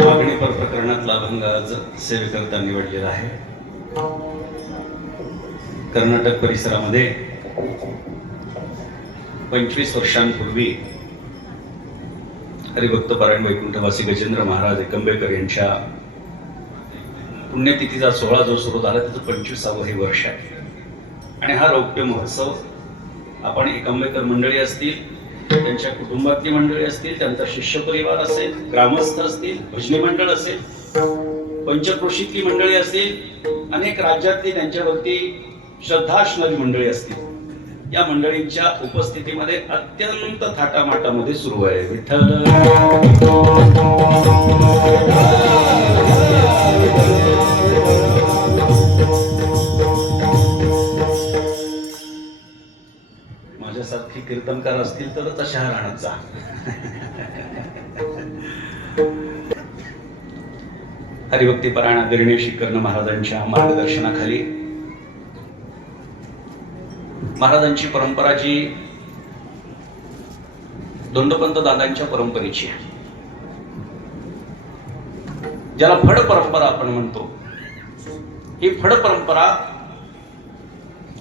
मागणीपर प्रकरणातला अभंग आज सेवेकरता निवडलेला आहे. कर्नाटक परिसरामध्ये 25 वर्षांपूर्वी हरिभक्त पारायण वैकुंठवासी गजेंद्र महाराज एकंबेकर यांच्या पुण्यतिथीचा सोहळा जो सुरू झाला त्याचं 25वे हे वर्ष आहे. आणि हा रौप्य महोत्सव आपण एकंबेकर मंडळी असतील, त्यांच्या कुटुंबातली मंडळी असतील, त्यांचा शिष्य परिवार असेल, ग्रामस्थ असतील, भजनी मंडळ असेल, पंचक्रोशीतली मंडळी असतील, अनेक राज्यातली त्यांच्यावरती श्रद्धाश्रमी मंडळी असतील, या मंडळींच्या उपस्थितीमध्ये अत्यंत थाटामाटामध्ये सुरू आहे. विठ्ठल माझ्यासारखे कीर्तनकार असतील तरच अशा राहण्यात जा. हरिभक्ती पारायण आदरणीय श्री कर्ण महाराजांच्या मार्गदर्शनाखाली महाराजांची परंपरा जी दोंडोपंत दादांच्या परंपरेची आहे, ज्याला फड परंपरा आपण म्हणतो, ही फड परंपरा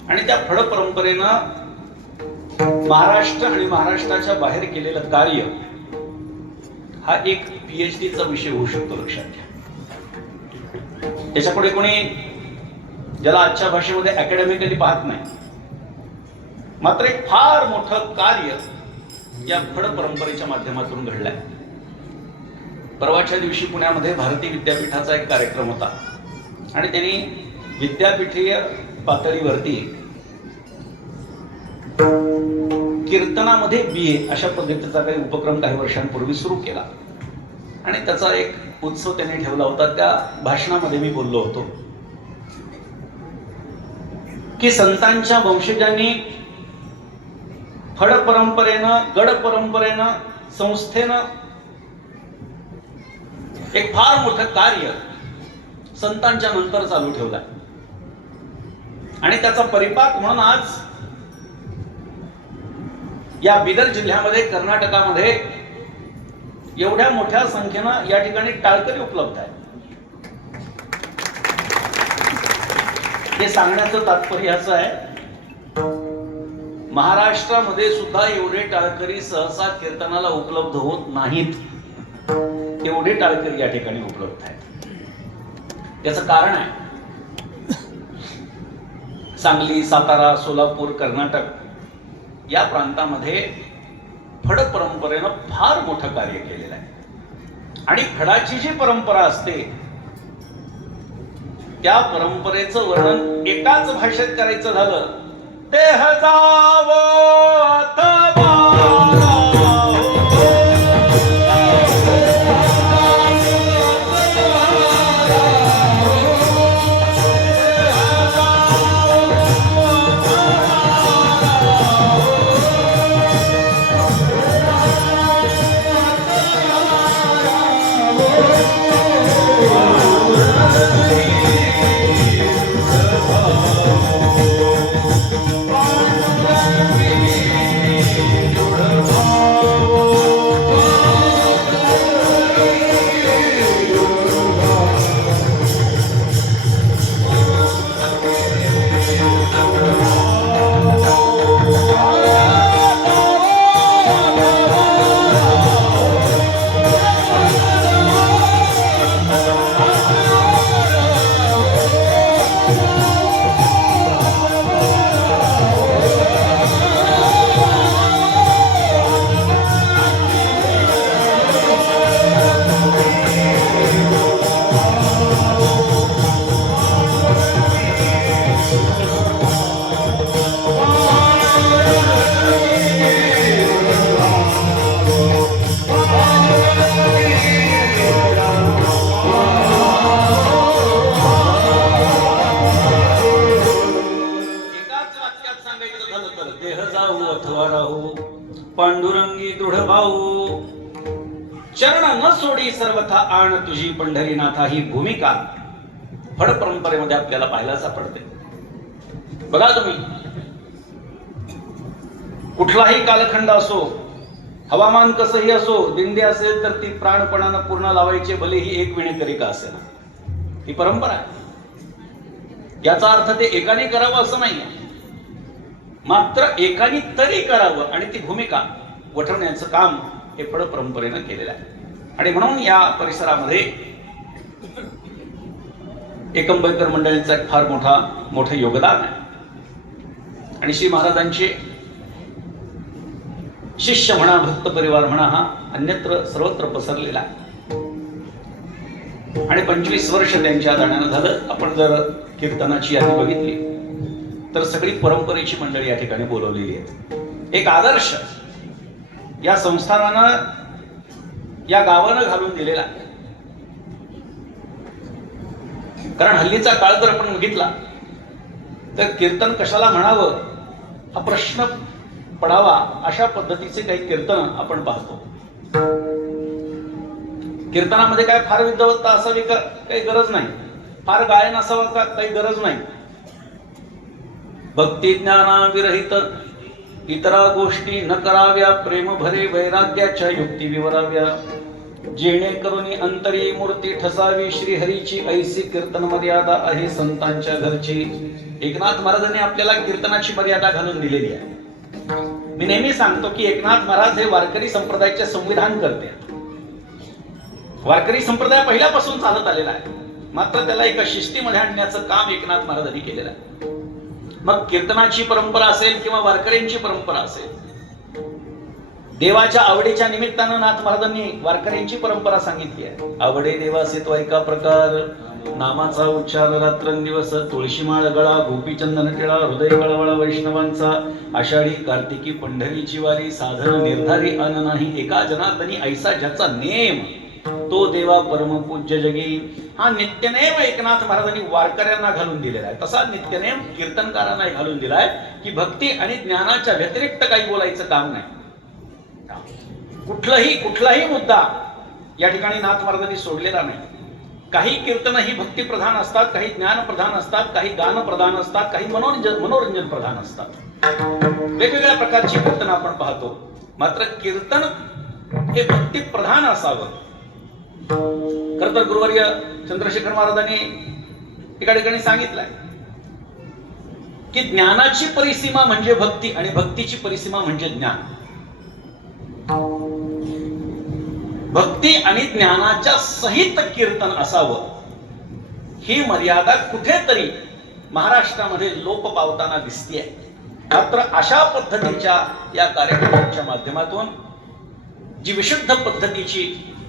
आणि त्या फड परंपरेनं महाराष्ट्र आणि महाराष्ट्राच्या बाहेर केलेलं कार्य हा एक PhD चा विषय होऊ शकतो. लक्षात घ्या. त्याच्यापुढे कोणी ज्याला आजच्या भाषेमध्ये अकॅडमिकली पाहत नाही, मात्र एक फार मोठं कार्य या फड परंपरेच्या माध्यमातून घडलंय. परवाच्या दिवशी पुण्यामध्ये भारती विद्यापीठाचा एक कार्यक्रम होता आणि त्यांनी विद्यापीठीय पातळीवरती कीर्तनामध्ये BA अशा पद्धतीचा काही उपक्रम काही वर्षांपूर्वी सुरू केला आणि त्याचा एक उत्सव त्यांनी ठेवला होता. त्या भाषणामध्ये मी बोललो होतो की संतांच्या वंशजांनी फड परंपरेनं, गड परंपरेनं, संस्थेनं एक फार मोठं कार्य संतांच्या नंतर चालू ठेवलंय आणि त्याचा परिपाक म्हणून आज या बिदर जिल्ह्यामध्ये, कर्नाटकामध्ये एवढ्या मोठ्या संख्येनं या ठिकाणी टाळकरी उपलब्ध आहे. हे सांगण्याचं तात्पर्य असं आहे, महाराष्ट्रामध्ये सुद्धा एवढे टाळकरी सहसा कीर्तनाला उपलब्ध होत नाहीत, एवढे टाळकरी या ठिकाणी उपलब्ध आहेत. याचं कारण आहे, सांगली, सातारा, सोलापूर, कर्नाटक या प्रांतामध्ये फड परंपरेनं फार मोठं कार्य केलेलं आहे. आणि फडाची जी परंपरा असते त्या परंपरेचं वर्णन एकाच भाषेत करायचं झालं, देह जावो अथवा पांडुरंगी दृढ भाऊ, चरण न सोडी सर्वथा आण तुझी पंढरीनाथा, ही भूमिका फड परंपरेमध्ये आपल्याला पाहायला सापडते. बघा तुम्ही, कुठलाही कालखंड असो, हवामान कसंही असो, दिंडी असेल तर ती प्राणपणानं पूर्ण लावायची, भलेही एक विणेकरी का असेल, ही परंपरा आहे. याचा अर्थ ते एकाने करावं असं नाही, मात्र एकाने तरी करावं आणि ती भूमिका वठवण्याचं काम हे फड परंपरेनं केलेलं आहे. आणि म्हणून या परिसरामध्ये एकंबेकर मंडळींचा एक फार मोठं योगदान आहे. आणि श्री महाराजांचे शिष्य म्हणा, भक्त परिवार म्हणा, हा अन्यत्र सर्वत्र पसरलेला आहे. आणि 25 वर्ष त्यांच्या दाण्यानं झालं. आपण जर कीर्तनाची यादी बघितली तर सगळी परंपरेची मंडळी या ठिकाणी बोलवलेली आहेत. एक आदर्श या संस्थानानं, या गावानं घालून दिलेला आहे. कारण हल्लीचा काळ जर आपण बघितला तर कीर्तन कशाला म्हणावं हा प्रश्न पडावा, अशा पद्धतीचे काही कीर्तन आपण पाहतो. कीर्तनामध्ये काय फार विद्वत्ता असावी का, काही गरज नाही. फार गायन असावं का, काही गरज नाही. भक्ती ज्ञाना विरहित इतरा गोष्टी न कराव्या, प्रेम भरे वैराग्याच्या युक्ती विवराव्या, जेणेकरून अंतरी मूर्ती ठसावी, श्रीहरीची ऐसी कीर्तन मर्यादा आहे संतांच्या घरची. एकनाथ महाराजांनी आपल्याला कीर्तनाची मर्यादा घालून दिलेली आहे. मी नेहमी सांगतो की एकनाथ महाराज हे वारकरी संप्रदायाचे संविधान करते. वारकरी संप्रदाय पहिल्यापासून चालत आलेला आहे, मात्र त्याला एका शिस्तीमध्ये आणण्याचं काम एकनाथ महाराजांनी केलेलं आहे. मग कीर्तनाची परंपरा असेल किंवा वारकऱ्यांची परंपरा असेल, देवाच्या आवडीच्या निमित्तानं नाथ महाराजांनी वारकऱ्यांची परंपरा सांगितली आहे. आवडे देवासे तो एका प्रकार, नामाचा उच्चार रात्रंदिवस, तुळशीमाळ गळा, गोपीचंदन टिळा, हृदय कळवळा वैष्णवांचा, आषाढी कार्तिकी पंढरीची वारी, साधन निर्धारी अन नाही, एका जनार्दनी ऐसा ज्याचा नेम, तो देवा परमपूज्य जगी. हा नित्यनेम एकनाथ महाराजांनी वारकऱ्यांना घालून दिलेला आहे. तसा नित्यनेम कीर्तनकारांना घालून दिलाय की भक्ती आणि ज्ञानाच्या व्यतिरिक्त काही बोलायचं काम नाही. कुठलाही मुद्दा या ठिकाणी नाथ महाराजांनी सोडलेला नाही. काही कीर्तन ही भक्ती प्रधान असतात, काही ज्ञान प्रधान असतात, काही गान प्रधान असतात, काही मनोरंजन प्रधान असतात. वेगवेगळ्या प्रकारची कीर्तन आपण पाहतो. मात्र कीर्तन हे भक्ती प्रधान असावं. खर तर गुरुवर्य चंद्रशेखर महाराजांनी एका ठिकाणी सांगितलंय की ज्ञानाची परिसीमा म्हणजे भक्ती आणि भक्तीची परिसीमा म्हणजे ज्ञान. भक्ती आणि ज्ञानाच्या सहित कीर्तन असावं ही मर्यादा कुठेतरी महाराष्ट्रामध्ये लोप पावताना दिसतेय. मात्र अशा पद्धतीच्या या कार्यक्रमांच्या माध्यमातून जी विशुद्ध पद्धतीची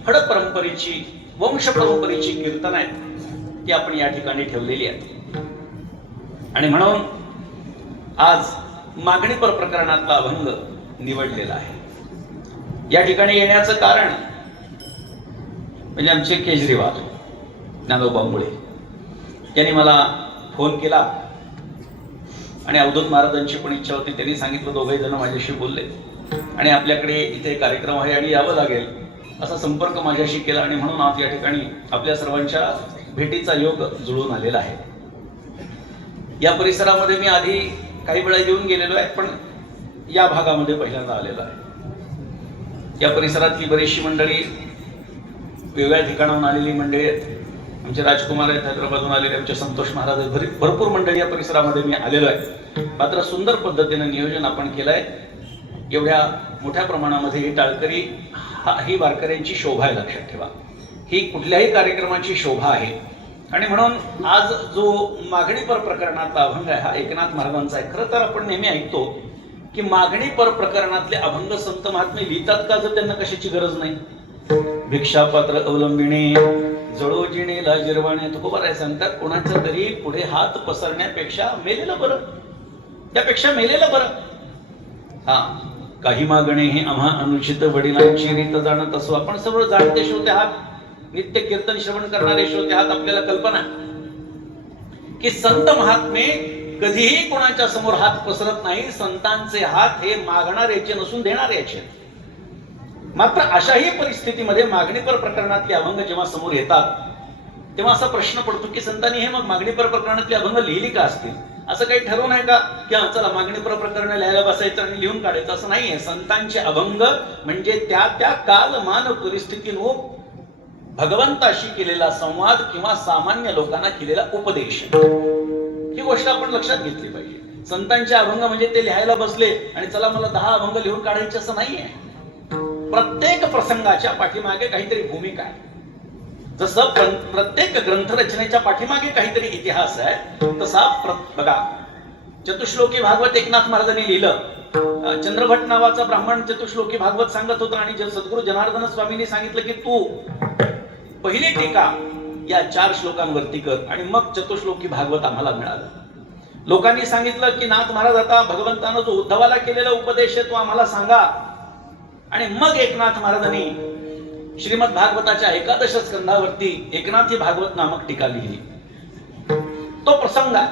फड परंपरेची वंश परंपरेची कीर्तन आहेत ती आपण या ठिकाणी ठेवलेली आहेत. आणि म्हणून आज मागणीपर प्रकरणातला अभंग निवडलेला आहे. या ठिकाणी येण्याचं कारण म्हणजे आमचे केजरीवाल ज्ञानोबा मुळे यांनी मला फोन केला आणि अवधूत महाराजांची पण इच्छा होती. त्यांनी सांगितलं, दोघे जण माझ्याशी बोलले आणि आपल्याकडे इथे कार्यक्रम आहे आणि यावं लागेल असा संपर्क माझ्याशी केला. आणि म्हणून आज या ठिकाणी आपल्या सर्वांच्या भेटीचा योग जुळून आलेला आहे. या परिसरामध्ये मी आधी काही वेळा येऊन गेलेलो आहे, पण या भागामध्ये पहिल्यांदा आलेलो आहे. या परिसरातली बरीचशी मंडळी वेगळ्या ठिकाणाहून आलेली मंडळी आहेत. आमचे राजकुमार आहेत हैदराबादहून आलेले, आमचे संतोष महाराज आहेत, भरपूर मंडळी या परिसरामध्ये मी आलेलो आहे. मात्र सुंदर पद्धतीने नियोजन आपण केलंय. एवढ्या मोठ्या प्रमाणामध्ये ही टाळकरी ही वारकऱ्यांची शोभा आहे, लक्षात ठेवा. ही कुठल्याही कार्यक्रमाची शोभा आहे. आणि म्हणून आज जो मागणीपर प्रकरणातला अभंग आहे हा एकनाथ महाराजांचा आहे. खरं तर आपण नेहमी ऐकतो की मागणीपर प्रकरणातले अभंग संत महात्मे लिहितात का, जर त्यांना कशाची गरज नाही. भिक्षापात्र अवलंबिणे जळो जिणेला जिरवाणे तुकोबाराय सांगतात, कोणाचं तरी पुढे हात पसरण्यापेक्षा मेलेलं बरं, त्यापेक्षा मेलेलं बरं. हा, काही मागणे हे आम्हा अनुचित वडिलांची रीत जाणत असो. आपण सर्व जाणते श्रोते आहात, नित्य कीर्तन श्रवण करणारे श्रोते आहात. आपल्याला कल्पना की संत महात्मे कधीही कोणाच्या समोर हात पसरत नाही. संतांचे हात हे मागणाऱ्याचे नसून देणाऱ्याचे. मात्र अशाही परिस्थितीमध्ये मागणीपर प्रकरणातले अभंग जेव्हा समोर येतात तेव्हा असा प्रश्न पडतो की संतांनी हे मग मागणीपर प्रकरणातले अभंग लिहिली का असतील. असं काही ठरवून आहे का की चला मागणीपर प्रकरण लिहायला बसायचं आणि लिहून काढायचं, असं नाहीये. संतांचे अभंग म्हणजे त्या त्या कालमान परिस्थितीनुसार भगवंताशी केलेला संवाद किंवा सामान्य लोकांना केलेला उपदेश, ही गोष्ट आपण लक्षात घेतली पाहिजे. संतांचे अभंग म्हणजे ते लिहायला बसले आणि चला मला 10 अभंग लिहून काढायचे असं नाहीये. प्रत्येक प्रसंगाच्या पाठीमागे काहीतरी भूमिका आहे. जसं प्रत्येक ग्रंथरचनेच्या पाठीमागे काहीतरी इतिहास आहे, तसा बघा चतुश्लोकी भागवत एकनाथ महाराजांनी लिहिलं. चंद्रभट नावाचा ब्राह्मण चतुश्लोकी भागवत सांगत होता आणि सद्गुरू जनार्दन स्वामींनी सांगितलं की तू पहिली टीका या 4 श्लोकांवरती कर आणि मग चतुश्लोकी भागवत आम्हाला मिळालं. लोकांनी सांगितलं की नाथ महाराज आता भगवंतानं जो उद्धवाला केलेला उपदेश आहे तो आम्हाला सांगा. आणि मग एकनाथ महाराजांनी श्रीमद भागवताच्या 11 स्कंधावरती एकनाथी भागवत नामक टीका लिहिली. तो प्रसंग आहे,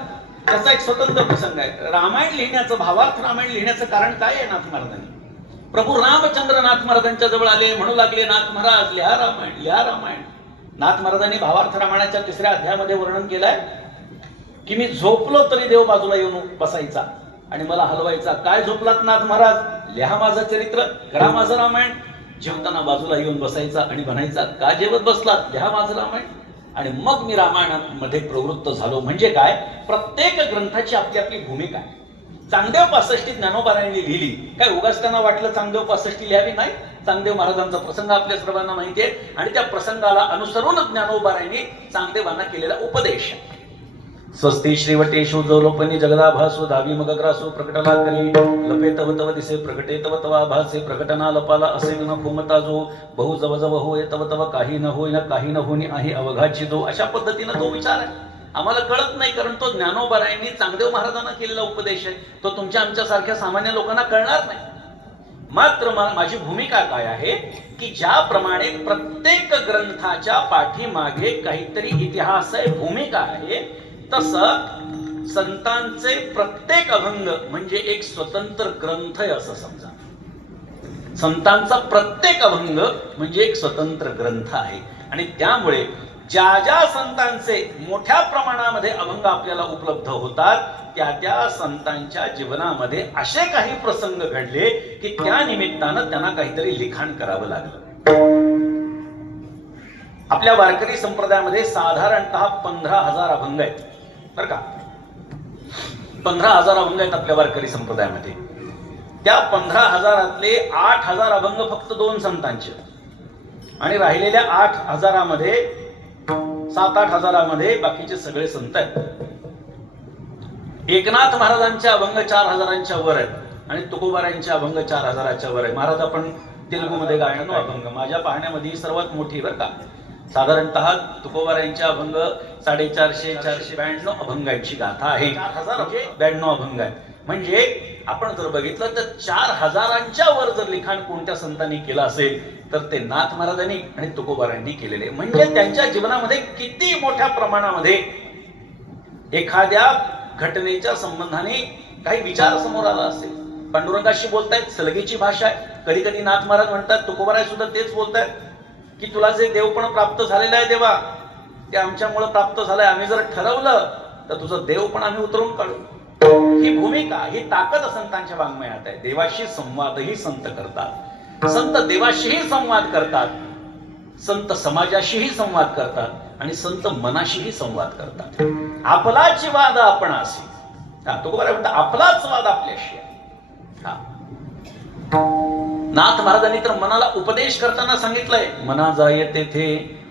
त्याचा एक स्वतंत्र प्रसंग आहे. रामायण लिहिण्याचं, भावार्थ रामायण लिहिण्याचं कारण काय आहे? नाथ महाराजांनी प्रभू रामचंद्र नाथ महाराजांच्या जवळ आले, म्हणू लागले नाथ महाराज लिहा रामायण, लिहा रामायण. नाथ महाराजांनी भावार्थ रामायणाच्या 3ऱ्या अध्यायामध्ये वर्णन केलंय की मी झोपलो तरी देव बाजूला येऊन बसायचा आणि मला हलवायचा. काय झोपलात नाथ महाराज? लिहा माझं चरित्र, करा माझं रामायण. जेवताना बाजूला येऊन बसायचा आणि म्हणायचा का जेवत बसलात? लिहा माझं रामायण. आणि मग मी रामायणामध्ये प्रवृत्त झालो. म्हणजे काय? प्रत्येक ग्रंथाची आपली आपली भूमिका आहे. चांगदेव 65 ज्ञानोबारायांनी लिहिली. काय उगाच त्यांना वाटलं चांगदेव 65 लिहावी? नाही. चांगदेव महाराजांचा प्रसंग आपल्या सर्वांना माहिती आहे आणि त्या प्रसंगाला अनुसरून ज्ञानोबारायांनी चांगदेवांना केलेला उपदेश. स्वस्ती श्रीवटेषु जौलोपनी जगदाभासु धावी मगग्रासु प्रकटला करी लपे तव तव दिसे प्रकटे तव तवा भासे प्रकटना लपाला असे न भूमता जो बहु जव जव होय तव तव काही न होय न काही न होणी आहे अवघाची जो. अशा पद्धतीनं तो विचार आहे. आम्हाला कळत नाही कारण तो ज्ञानोबारायांनी चांगदेव महाराजांना केलेला उपदेश आहे. तो तुमच्या आमच्या सारख्या सामान्य लोकांना कळणार नाही. मात्र माझी भूमिका काय आहे की ज्याप्रमाणे प्रत्येक ग्रंथाच्या पाठीमागे काहीतरी इतिहास आहे, भूमिका आहे, तसं संतांचे प्रत्येक अभंग म्हणजे एक स्वतंत्र ग्रंथ आहे असं समजा. संतांचा प्रत्येक अभंग म्हणजे एक स्वतंत्र ग्रंथ आहे. आणि त्यामुळे ज्या ज्या संतांचे मोठ्या प्रमाणामध्ये अभंग आपल्याला उपलब्ध होतात त्या त्या संतांच्या जीवनामध्ये असे काही प्रसंग घडले की त्या निमित्तानं त्यांना काहीतरी लिखाण करावं लागलं. आपल्या वारकरी संप्रदायामध्ये साधारणतः 15,000 अभंग आहेत बरं का. 15,000 अभंग आहेत आपल्या वारकरी संप्रदायामध्ये. त्या 15,000 8,000 अभंग फक्त 2 संतांचे, आणि राहिलेल्या 8,000 7-8 हजारामध्ये बाकीचे सगळे संत आहेत. एकनाथ महाराजांचे अभंग 4,000च्या वर आहेत आणि तुकोबारायांचे अभंग 4,000च्या वर आहे. महाराज आपण तेलुगूमध्ये गायनो अभंग माझ्या पाहण्यामध्ये सर्वात मोठी बरं का. साधारणतः तुकोबारायांचे अभंग 450-492 अभंगांची गाथा आहे. 92 अभंग आहेत. म्हणजे आपण जर बघितलं तर 4,000च्या वर जर लिखाण कोणत्या संतांनी केलं असेल तर ते नाथ महाराजांनी आणि तुकोबारायांनी केलेले. म्हणजे त्यांच्या जीवनामध्ये किती मोठ्या प्रमाणामध्ये एखाद्या घटनेच्या संबंधाने काही विचार समोर आला असेल. पांडुरंगाशी बोलतायत, सलगीची भाषा आहे. कधी कधी नाथ महाराज म्हणतात, तुकोबाराय सुद्धा तेच बोलतायत की तुला जे देवपण प्राप्त झालेलं आहे देवा ते आमच्यामुळे प्राप्त झालंय. आम्ही जर ठरवलं तर तुझं देव पण आम्ही उतरवून काढू. ही भूमिका, ही ताकद संतांच्या वाङ्मयात आहे. देवाशी संवादही संत करतात, संत देवाशीही संवाद करतात, संत समाजाशीही संवाद करतात आणि संत मनाशीही संवाद करतात. आपलाची वाद आपणाशी. तुकोबाराय म्हणतात आपलाच वाद आपल्याशी आहे. नाथ महाराजांनी तर मनाला उपदेश करताना सांगितलंय, मना जाय तेथे,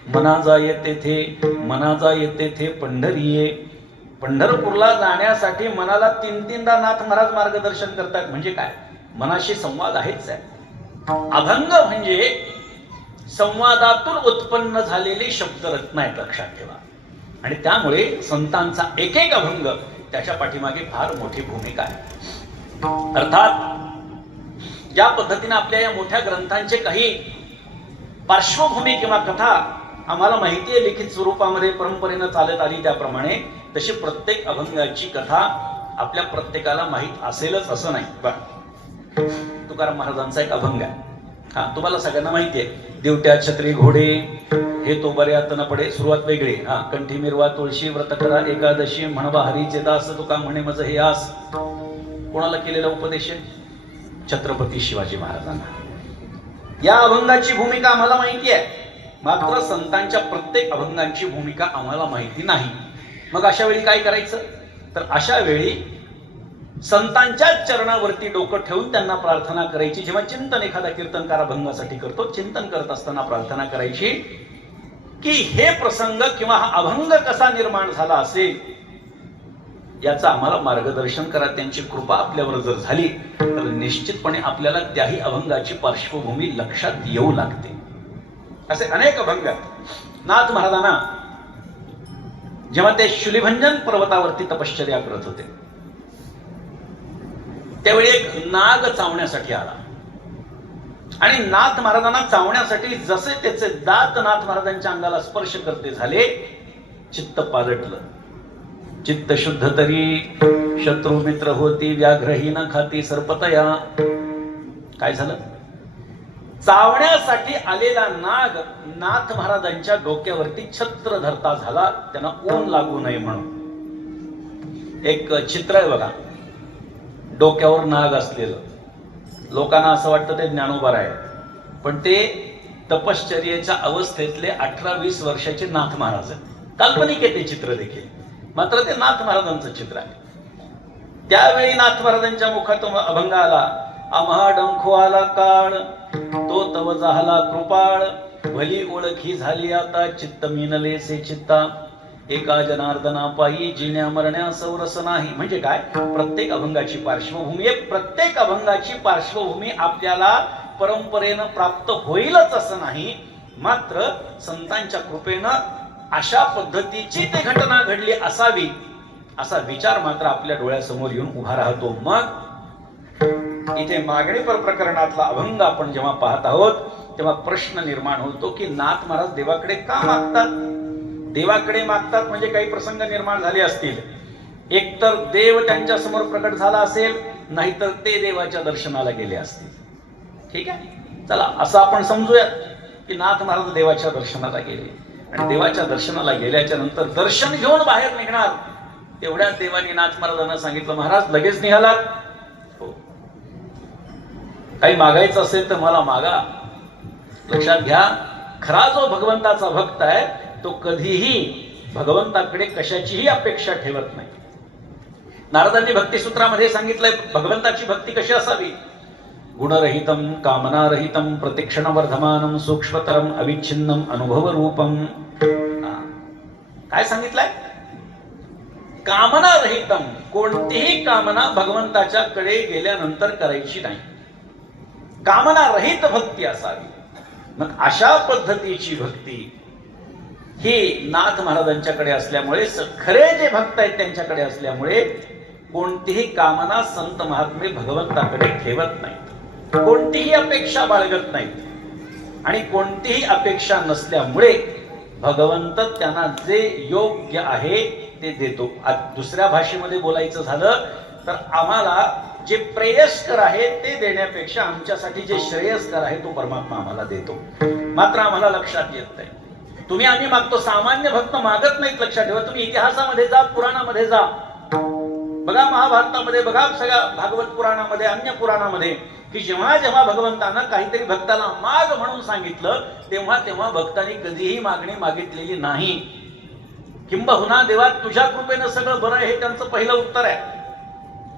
मना जाय तेथे, मना जाय तेथे पंढरीये. पंढरपूरला जाण्यासाठी मनाला 3-3दा नाथ महाराज मार्गदर्शन करतात. म्हणजे काय, मनाशी संवाद आहेच आहे. अभंग म्हणजे संवादातून उत्पन्न झालेले शब्दरत्न आहेत, लक्षात ठेवा. आणि त्यामुळे संतांचा एक एक अभंग त्याच्या पाठीमागे फार मोठी भूमिका आहे. अर्थात ज्या पद्धतीने आपल्या या मोठ्या ग्रंथांचे काही पार्श्वभूमी किंवा कथा आम्हाला माहिती आहे लिखित स्वरूपामध्ये परंपरेनं चालत आली, त्याप्रमाणे तशी प्रत्येक अभंगाची कथा आपल्या प्रत्येकाला माहीत असेलच असं नाही. बघा, तुकाराम महाराजांचा एक अभंग आहे. तुम्हाला सगळ्यांना माहिती आहे, देवट्या छत्री घोडे हे तो बऱ्यात न पडे. सुरुवात वेगळी. कंठी मिरवा तुळशी व्रत करा एकादशी, म्हणवा हरीचे दास तुका म्हणे मज हे आस. कोणाला केलेला उपदेश आहे? छत्रपती शिवाजी महाराजांना. या अभंगाची भूमिका आम्हाला माहिती आहे, मात्र संतांच्या प्रत्येक अभंगांची भूमिका आम्हाला माहिती नाही. मग अशा वेळी काय करायचं? तर अशा वेळी संतांच्या चरणावरती डोकं ठेवून त्यांना प्रार्थना करायची. जेव्हा चिंतन एखादा कीर्तनकार अभंगासाठी करतो, चिंतन करत असताना प्रार्थना करायची की हे प्रसंग किंवा हा अभंग कसा निर्माण झाला असेल याचं आम्हाला मार्गदर्शन करा. त्यांची कृपा आपल्यावर जर झाली तर निश्चितपणे आपल्याला त्याही अभंगाची पार्श्वभूमी लक्षात येऊ लागते. असे अनेक अभंग नाथ महाराजांना जेव्हा ते शुलिभंजन पर्वतावरती तपश्चर्या करत होते त्यावेळी एक नाग चावण्यासाठी आला आणि नाथ महाराजांना चावण्यासाठी जसे त्याचे दात नाथ महाराजांच्या अंगाला स्पर्श करते झाले, चित्त पालटलं. चित्त शुद्ध तरी शत्रू मित्र होती, व्याघ्रही न खाती सर्पतया. काय झालं? चावण्यासाठी आलेला नाग नाथ महाराजांच्या डोक्यावरती छत्र धरता झाला, त्यांना ऊन लागू नये म्हणून. एक चित्र आहे बघा, डोक्यावर नाग असलेलं. लोकांना असं वाटतं ते ज्ञानोबा आहे, पण ते तपश्चर्येच्या अवस्थेतले 18-20 वर्षाचे नाथ महाराज आहेत. काल्पनिक आहे ते चित्र देखील, मात्र ते नाथ महाराजांचं चित्र आहे. त्यावेळी नाथ महाराजांच्या मुखात अभंग आला, आम्हा डंखो आला काळ तो तव झाला कृपाळ, भली ओळखी झाली आता चित्त मिनले से चित्ता, एका जनार्दना पायी जिण्या मरण्या सौरस नाही. म्हणजे काय? प्रत्येक अभंगाची पार्श्वभूमी आहे. प्रत्येक अभंगाची पार्श्वभूमी आपल्याला परंपरेनं प्राप्त होईलच असं नाही, मात्र संतांच्या कृपेनं अशा पद्धतीची ती घटना घडली असावी असा विचार मात्र आपल्या डोळ्यासमोर येऊन उभा राहतो. मग इथे मागणीपर प्रकरणातला अभंग आपण जेव्हा पाहत आहोत तेव्हा प्रश्न निर्माण होतो की नाथ महाराज देवाकडे का मागतात? देवाकडे मागतात म्हणजे काही प्रसंग निर्माण झाले असतील. एकतर देव त्यांच्या समोर प्रकट झाला असेल, नाहीतर ते देवाच्या दर्शनाला गेले असतील. ठीक आहे, चला असं आपण समजूयात की नाथ महाराज देवाच्या दर्शनाला गेले आणि देवाच्या दर्शनाला गेल्याच्या नंतर दर्शन घेऊन बाहेर निघणार तेवढ्यात देवानी नाथ महाराजांना सांगितलं, महाराज लगेच निघालात? हो. काही मागायचं असेल तर मला मागा. लक्षात घ्या, खरा जो भगवंताचा भक्त आहे तो कधीही भगवंताकडे कशाचीही अपेक्षा ठेवत नाही. नारदांनी भक्तिसूत्रामध्ये सांगितलंय भगवंताची भक्ती कशी असावी. गुणरहितम कामनारहितम प्रतिक्षण वर्धमानम सूक्ष्मतरम अविच्छिन्नम अनुभव रूपम. काय सांगितलंय? कामना रहितम, कोणतीही कामना भगवंताच्या कडे गेल्यानंतर करायची नाही. कामना रहित भक्ती असावी. मग अशा पद्धतीची भक्ती ही नाथ महाराजांच्याकडे असल्यामुळे, खरे जे भक्त आहेत त्यांच्याकडे असल्यामुळे कोणतीही कामना संत महात्मे भगवंताकडे ठेवत नाहीत, कोणतीही अपेक्षा बाळगत नाहीत. आणि कोणतीही अपेक्षा नसल्यामुळे भगवंत त्यांना जे योग्य आहे ते देतो. दुसऱ्या भाषेमध्ये बोलायचं झालं तर आम्हाला जे प्रेयस्कर आहे ते देण्यापेक्षा आमच्यासाठी जे श्रेयस्कर आहे तो परमात्मा आम्हाला देतो. मात्र आम्हाला लक्षात येत नाही. तुम्ही आम्ही मागतो, सामान्य भक्त मागत नाहीत. लक्षात ठेवा. तुम्ही इतिहासामध्ये जा, पुराणामध्ये जा, बघा, महाभारतामध्ये बघा, सगळ्या भागवत पुराणामध्ये, अन्य पुराणामध्ये, की जेव्हा जेव्हा भगवंतानं काहीतरी भक्ताला माग म्हणून सांगितलं तेव्हा तेव्हा भक्तांनी कधीही मागणी मागितलेली नाही. किंबहुना देवा तुझ्या कृपेनं सगळं बरं, हे त्यांचं पहिलं उत्तर आहे.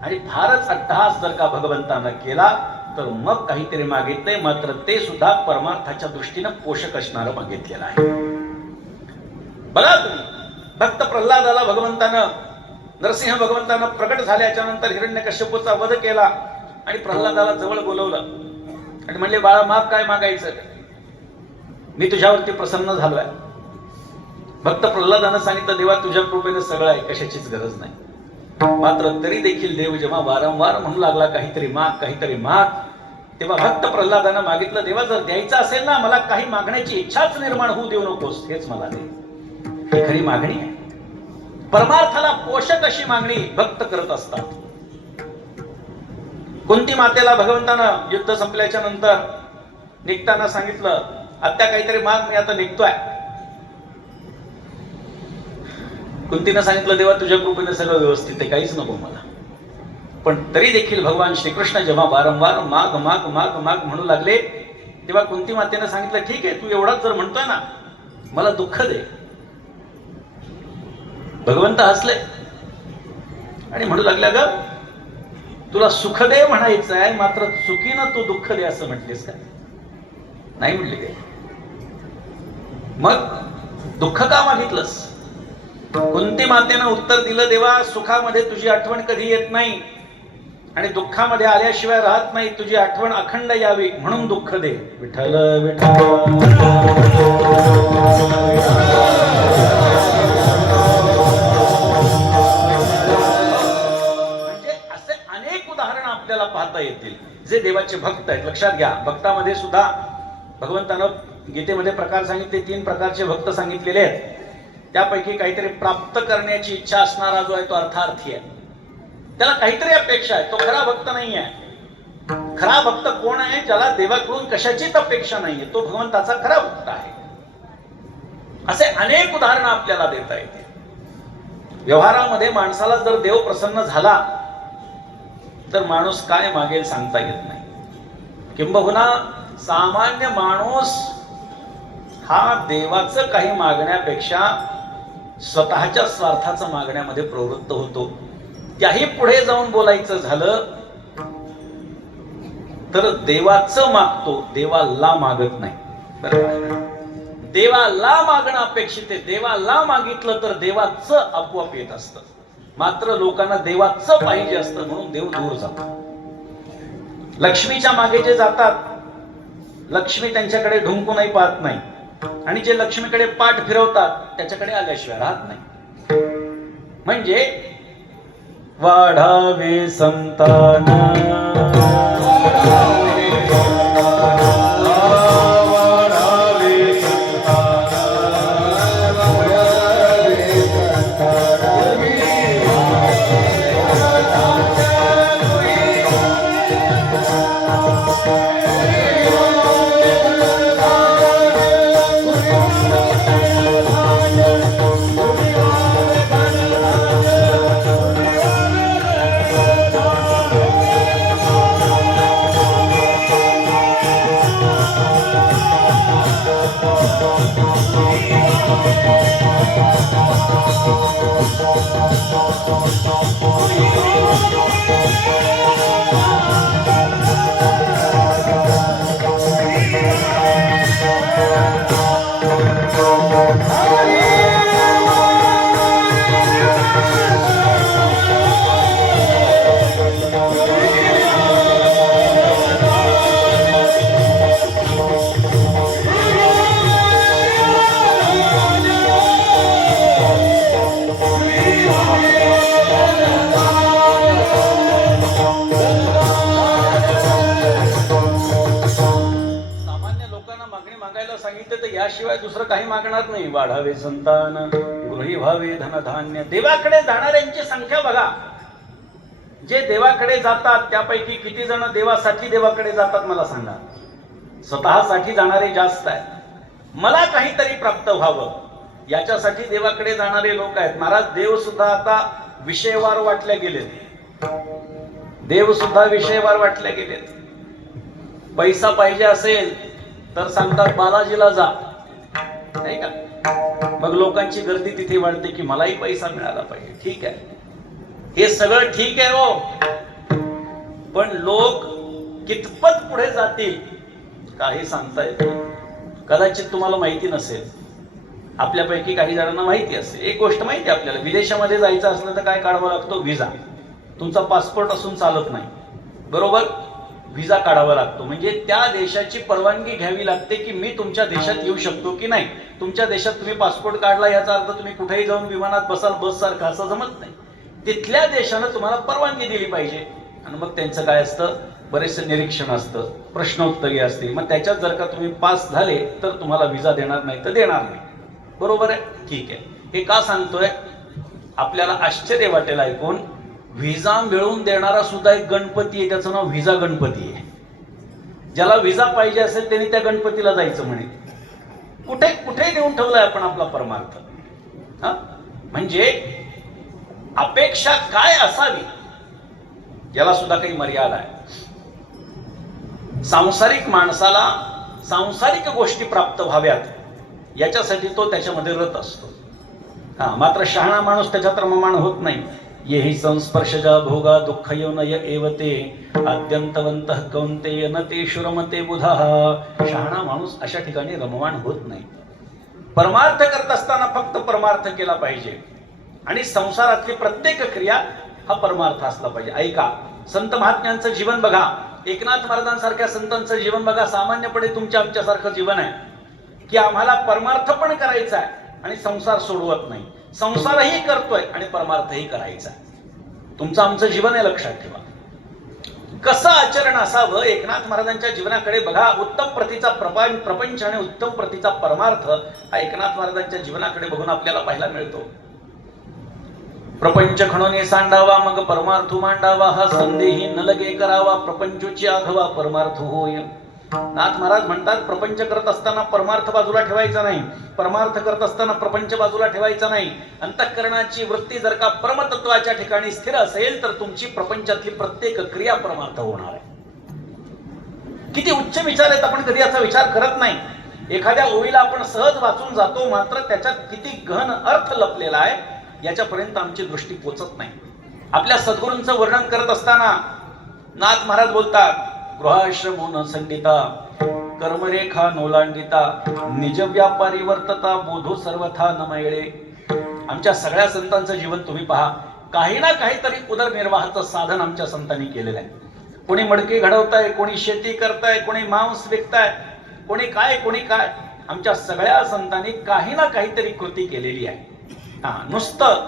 आणि फारच अट्टहास जर का भगवंतानं केला तर मग काहीतरी मागितले, मात्र ते सुद्धा परमार्थाच्या दृष्टीनं पोषक असणारं मागितलेलं आहे. बघा तुम्ही, भक्त प्रल्हादाला भगवंतानं, नरसिंह भगवंतानं प्रकट झाल्याच्या नंतर हिरण्यकश्यपूचा वध केला आणि प्रल्हादाला जवळ बोलवलं आणि म्हणले, बाळा माग, काय मागायचं? मी तुझ्यावरती प्रसन्न झालोय. भक्त प्रल्हादानं सांगितलं, देवा तुझ्या कृपेने सगळं आहे, कशाचीच गरज नाही. मात्र तरी देखील देव जेव्हा वारंवार म्हणू लागला काहीतरी माग, काहीतरी माग, तेव्हा भक्त प्रल्हादानं मागितलं, देवा जर द्यायचं असेल ना, मला काही मागण्याची इच्छाच निर्माण होऊ देऊ नकोस, हेच मला दे. ही खरी मागणी आहे. परमार्थाला पोषक अशी मागणी भक्त करत असतात. कुंती मातेला भगवंतानं युद्ध संपल्याच्या नंतर निघताना सांगितलं, आत्या काहीतरी माग, मी आता निघतोय. कुंतीनं सांगितलं, देवा तुझ्या कृपेने सगळं व्यवस्थित आहे, काहीच नको मला. पण तरी देखील भगवान श्रीकृष्ण जेव्हा वारंवार माग माग माग माग म्हणू लागले तेव्हा कुंती मातेनं सांगितलं, ठीक आहे, तू एवढाच जर म्हणतोय ना, मला दुःख दे. भगवंत हसले आणि म्हणू लागल्या, ग तुला सुख दे म्हणायचं आहे, मात्र चुकीनं तू दुःख दे असं म्हटलीस का? नाही म्हटले काय? मग दुःख का मागितलंस? कुंती मातेनं उत्तर दिलं, देवा सुखामध्ये तुझी आठवण कधी येत नाही आणि दुःखामध्ये आल्याशिवाय राहत नाही, तुझी आठवण अखंड यावी म्हणून दुःख दे. विठ्ठल विठ्ठल. म्हणजे असे अनेक उदाहरण आपल्याला पाहता येतील जे देवाचे भक्त आहेत. लक्षात घ्या, भक्तामध्ये सुद्धा भगवंतानं गीतेमध्ये प्रकार सांगितले, 3 प्रकारचे भक्त सांगितलेले आहेत. त्यापैकी काहीतरी प्राप्त करण्याची इच्छा असणारा जो आहे तो अर्थार्थी आहे, त्याला काहीतरी अपेक्षा आहे, तो खरा भक्त नाही आहे. खरा भक्त कोण आहे? ज्याला देवाकडून कशाचीच अपेक्षा नाहीये, तो भगवंताचा खरा भक्त आहे. असे अनेक उदाहरणं आपल्याला देता येते. व्यवहारामध्ये माणसाला जर देव प्रसन्न झाला तर माणूस काय मागेल सांगता येत नाही. किंबहुना सामान्य माणूस हा देवाचं काही मागण्यापेक्षा स्वतःच्या स्वार्थाचं मागण्यामध्ये प्रवृत्त होतो. त्याही पुढे जाऊन बोलायचं झालं तर देवाचं मागतो, देवाला मागत नाही. बरोबर? देवाला मागणं अपेक्षित आहे. देवाला मागितलं तर देवाचं आपोआप येत असतं. मात्र लोकांना देवाचं पाहिजे असतं म्हणून देव दूर जातो. लक्ष्मीच्या मागे जे जातात, लक्ष्मी त्यांच्याकडे ढुंकूनही पाहत नाही आणि जे लक्ष्मीकडे पाठ फिरवतात त्याच्याकडे आल्याशिवाय राहत नाही. म्हणजे वाढावे संतान, याशिवाय दुसरं काही मागणार नाही. वाढावे संतान, गृही व्हावे धनधान्य. देवाकडे जाणाऱ्यांची संख्या बघा. जे देवाकडे जातात त्यापैकी किती जण देवासाठी देवाकडे जातात मला सांगा. स्वतःसाठी जाणारे जास्त आहेत. मला काहीतरी प्राप्त व्हावं याच्यासाठी देवाकडे जाणारे लोक आहेत. महाराज, देव सुद्धा आता विषयवार वाटले गेलेत. देव सुद्धा विषयवार वाटले गेलेत. पैसा पाहिजे असेल तर सांगतात बालाजीला जा, नाही का. मग लोकांची गर्दी तिथे वाढते की मलाही पैसा मिळाला पाहिजे. ठीक आहे, हे सगळं ठीक आहे हो, पण लोक कितपत पुढे जातील काही सांगता येत नाही. कदाचित तुम्हाला माहिती नसेल, आपल्यापैकी काही जणांना माहिती असेल. एक गोष्ट माहिती आहे आपल्याला, विदेशामध्ये जायचं असलं तर काय काढावा लागतो? व्हिसा. तुमचा पासपोर्ट असून चालत नाही, बरोबर. व्हिसा काढावा लागतो, म्हणजे त्या देशाची परवानगी घ्यावी लागते की मी तुमच्या देशात येऊ शकतो की नाही. तुमच्या देशात तुम्ही पासपोर्ट काढला याचा अर्थ तुम्ही कुठेही जाऊन विमानात बसाल बस सारखं, असं जमत नाही. तिथल्या देशानं तुम्हाला परवानगी दिली पाहिजे. आणि मग त्यांचं काय असतं, बरेचसे निरीक्षण असतं, प्रश्नोत्तरी असते. मग त्याच्यात जर का तुम्ही पास झाले तर तुम्हाला व्हिसा देणार नाही तर देणार नाही, बरोबर आहे. ठीक आहे, हे का सांगतोय आपल्याला आश्चर्य वाटेल ऐकून. व्हिसा मिळवून देणारा सुद्धा एक गणपती आहे, त्याचं नाव व्हिसा गणपती आहे. ज्याला व्हिसा पाहिजे असेल त्यांनी त्या गणपतीला जायचं म्हणे. कुठे कुठे नेऊन ठेवलाय आपण आपला परमार्थ. म्हणजे अपेक्षा काय असावी याला सुद्धा काही मर्यादा आहे. सांसारिक माणसाला सांसारिक गोष्टी प्राप्त व्हाव्यात याच्यासाठी तो त्याच्यामध्ये रत असतो. मात्र शहाणा माणूस त्याच्यात रममाण होत नाही. येही संस्पर्शजा भोगा दुःखयोनय एवते अत्यंतवंत कौंतेय न ते शुरमते बुधा. शहाणा माणूस अशा ठिकाणी रममाण होत नाही. परमार्थ करत असताना फक्त परमार्थ केला पाहिजे आणि संसारातली प्रत्येक क्रिया हा परमार्थ असला पाहिजे. ऐका, संत महात्म्यांचं जीवन बघा, एकनाथ महाराजांसारख्या संतांचं जीवन बघा. सामान्यपणे तुमच्या आमच्यासारखं जीवन आहे की आम्हाला परमार्थ पण करायचा आहे आणि संसार सोडवत नाही. संसारही करतोय आणि परमार्थही करायचा. तुमचं आमचं जीवन आहे, लक्षात ठेवा. कसं आचरण असावं एकनाथ महाराजांच्या जीवनाकडे बघा. उत्तम प्रतीचा प्रपंच आणि उत्तम प्रतीचा परमार्थ हा एकनाथ महाराजांच्या जीवनाकडे बघून आपल्याला पाहायला मिळतो. प्रपंच खणोने सांडावा मग परमार्थ मांडावा, हा संदेही न लगे करावा प्रपंचोची आघवा परमार्थ होय. नाथ महाराज म्हणतात, प्रपंच करत असताना परमार्थ बाजूला ठेवायचा नाही, परमार्थ करत असताना प्रपंच बाजूला ठेवायचा नाही. अंतःकरणाची वृत्ती जर का परमतत्वाच्या ठिकाणी स्थिर असेल तर तुमची प्रपंचातली प्रत्येक क्रिया परमार्थ होणार आहे. किती उच्च विचार आहेत, आपण कधी याचा विचार करत नाही. एखाद्या ओळीला आपण सहज वाचून जातो, मात्र त्याच्यात किती गहन अर्थ लपलेला आहे याच्यापर्यंत आमची दृष्टी पोचत नाही. आपल्या सद्गुरूंचं वर्णन करत असताना नाथ महाराज बोलतात, गृहाश्रमो संडिता कर्मरेखा नोलांडिता निज व्यापारी वर्तता बोधो सर्वथा न मिळे. आमच्या सगळ्या संतांचं जीवन तुम्ही पहा, काही ना काहीतरी उदरनिर्वाहाचं साधन आमच्या संतांनी केलेलं आहे. कोणी मडके घडवताय, कोणी शेती करताय, कोणी मांस विकताय, कोणी काय. आमच्या सगळ्या संतांनी काही ना काहीतरी कृती केलेली आहे. नुसतं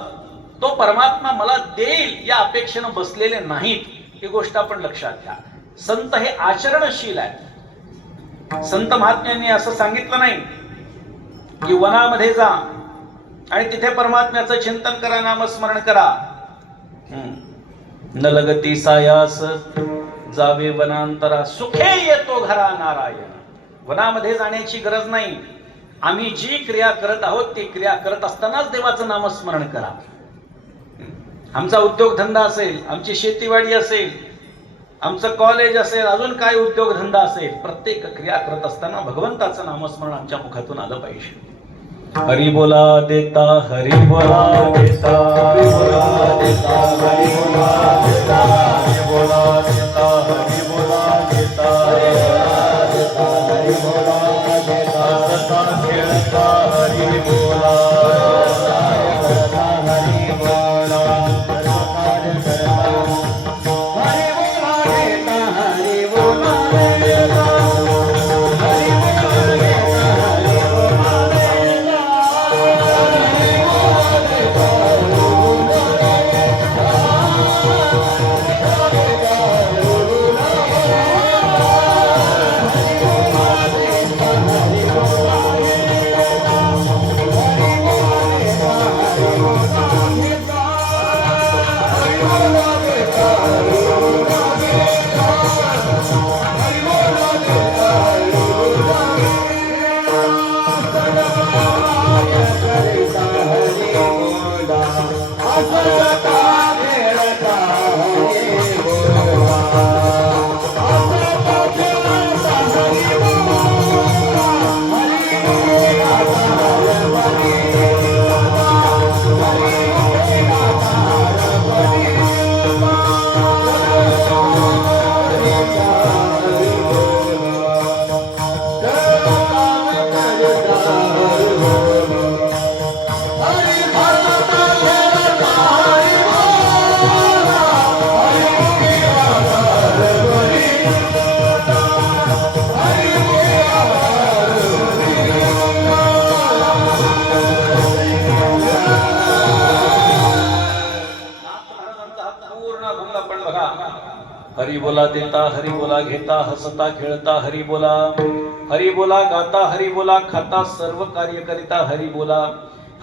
तो परमात्मा मला देईल या अपेक्षेनं बसलेले नाहीत, ही गोष्ट आपण लक्षात घ्या. संत हे आचरणशील आहे. संत महात्म्यांनी असं सांगितलं नाही की वनामध्ये जा आणि तिथे परमात्म्याचं चिंतन करा, नामस्मरण करा. न लगती सायास जावे वनांतरा सुखे येतो घरा नारायण. वनामध्ये जाण्याची गरज नाही. आम्ही जी क्रिया करत आहोत ती क्रिया करत असतानाच देवाचं नामस्मरण करा. आमचा उद्योगधंदा असेल, आमची शेतीवाडी असेल, आमचं कॉलेज असेल, अजून काय उद्योगधंदा असेल, प्रत्येक क्रिया करत असताना भगवंताचं नामस्मरण आमच्या मुखातून आलं पाहिजे. हरी बोला देता, हरी बोला देता, हरी बोला देता, हरी बोला देता, हरी बोला देता, हरी बोला देता, हरी बोला देता, सता खेळता हरी बोला, हरी बोला, हरी बोला देता, हरी बोला घेता, हसता खेळता हरी बोला, हरी बोला गाता, हरी बोला खाता, सर्व कार्य करिता हरी बोला,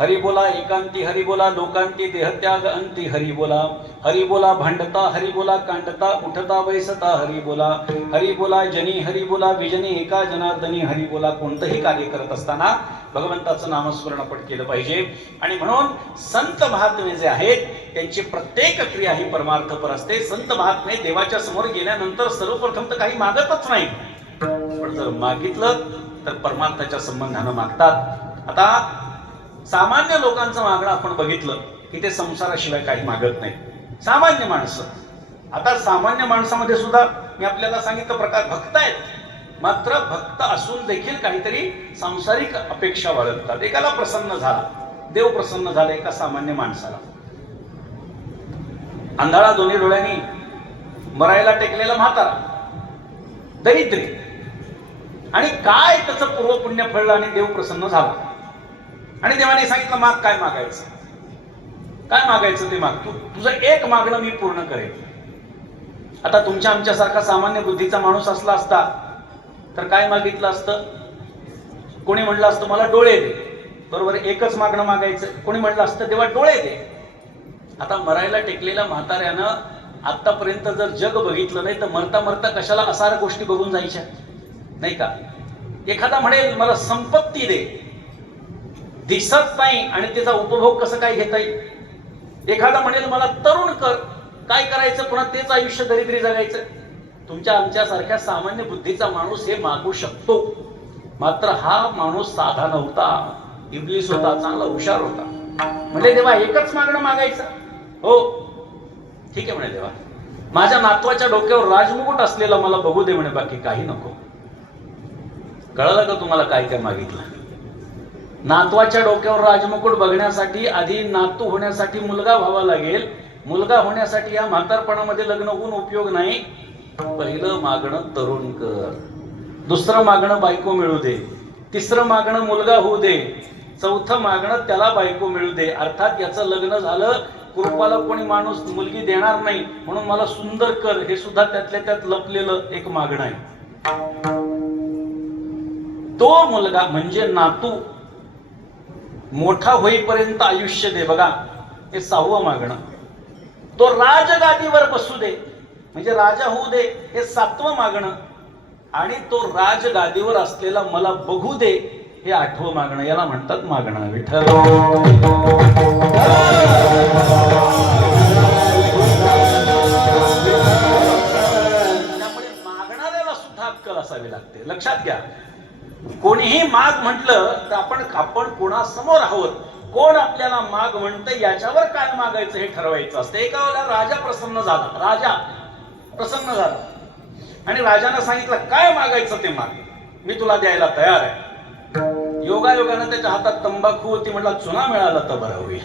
हरी बोला एकांती, हरी बोला लोकांती, देहत्याग अंती हरी बोला, हरी बोला भांडता, हरी बोला कांडता, उठता बैसता हरी बोला, हरी बोला जनी, हरी बोला विजनी, एका जनार्दनी हरी बोला. कोणतंही कार्य करत असताना भगवंताचं नामस्मरण आपण केलं पाहिजे. आणि म्हणून संत महात्मे जे आहेत त्यांची प्रत्येक क्रिया ही परमार्थपर असते. संत महात्मे देवाच्या समोर गेल्यानंतर सर्वप्रथम तर काही मागतच नाही, पण जर मागितलं तर परमार्थाच्या संबंधानं मागतात. आता सामान्य लोकांचं मागणं आपण बघितलं की ते संसाराशिवाय काही मागत नाही. सामान्य माणसं, आता सामान्य माणसामध्ये सुद्धा मी आपल्याला सांगितलं प्रकार भक्त आहेत, मात्र भक्त असून देखील काहीतरी सांसारिक अपेक्षा बाळगतात. एकाला प्रसन्न झाला, देव प्रसन्न झाला एका सामान्य माणसाला. अंधाळा दोन्ही डोळ्यांनी मरायला टेकलेला म्हातारा, दरिद्री, आणि काय त्याचं पूर्वपुण्य फळलं आणि देव प्रसन्न झाला. आणि देवाने सांगितलं माग, काय मागायचं, काय मागायचं ते माग, तुझं एक मागणं मी पूर्ण करेन. आता तुमच्या आमच्यासारखा सामान्य बुद्धीचा माणूस असला असता तर काय मागितलं असतं? कोणी म्हटलं असतं मला डोळे दे, बरोबर, एकच मागणं मागायचं. कोणी म्हटलं असतं देवा डोळे दे. आता मरायला टेकलेल्या म्हाताऱ्यानं आतापर्यंत जर जग बघितलं नाही तर मरता मरता कशाला असार गोष्टी बघून जायच्या, नाही का? एखादा म्हणेल मला संपत्ती दे, दिसत नाही आणि त्याचा उपभोग कसं काय घेता येईल. एखादा म्हणेल मला तरुण कर, काय करायचं, पुन्हा तेच आयुष्य दरिद्री जगायचं. तुमच्या आमच्यासारख्या सामान्य बुद्धीचा माणूस हे मागू शकतो, मात्र हा माणूस साधा नव्हता, इब्लिस होता, चांगला हुशार होता. म्हणजे देवा एकच मागणं मागायचं. हो ठीक आहे म्हणे देवा, माझ्या नातवाच्या डोक्यावर राजमुकुट असलेला मला बघू दे म्हणे, बाकी काही नको. कळलं का तुम्हाला काय काय मागितलं? नातवाच्या डोक्यावर राजमुकुट बघण्यासाठी आधी नातू होण्यासाठी मुलगा व्हावा लागेल. मुलगा होण्यासाठी या म्हातारपणामध्ये लग्न होऊन उपयोग नाही. पहिलं मागणं तरुण कर, दुसरं मागणं बायको मिळू दे, तिसरं मागणं मुलगा होऊ दे, चौथं मागणं त्याला बायको मिळू दे. अर्थात याचं लग्न झालं, कुरुपाला कोणी माणूस मुलगी देणार नाही, म्हणून मला सुंदर कर, हे सुद्धा त्यातल्या त्यात लपलेलं एक मागणं आहे. तो मुलगा म्हणजे नातू मोठा होईपर्यंत आयुष्य दे, बघा हे 6वं मागणं. तो राजगादीवर बसू दे म्हणजे राजा होऊ दे, हे 7वं मागणं. आणि तो राजगादीवर असलेला मला बघू दे, हे 8वं मागणं. याला म्हणतात मागणं. विठ्ठल त्यामुळे मागणाऱ्याला सुद्धा अक्कल असावी लागते. लक्षात घ्या, कोणी कोणीही माग म्हटलं तर आपण कोणासमोर आहोत, कोण आपल्याला माग म्हणतं याच्यावर काय मागायचं हे ठरवायचं असतं. एका वेळेला राजा प्रसन्न झाला आणि राजानं सांगितलं काय मागायचं ते माग, मी तुला द्यायला तयार आहे. योगायोगानं त्याच्या हातात तंबाखू होती, म्हटला चुना मिळाला तर बरं होईल.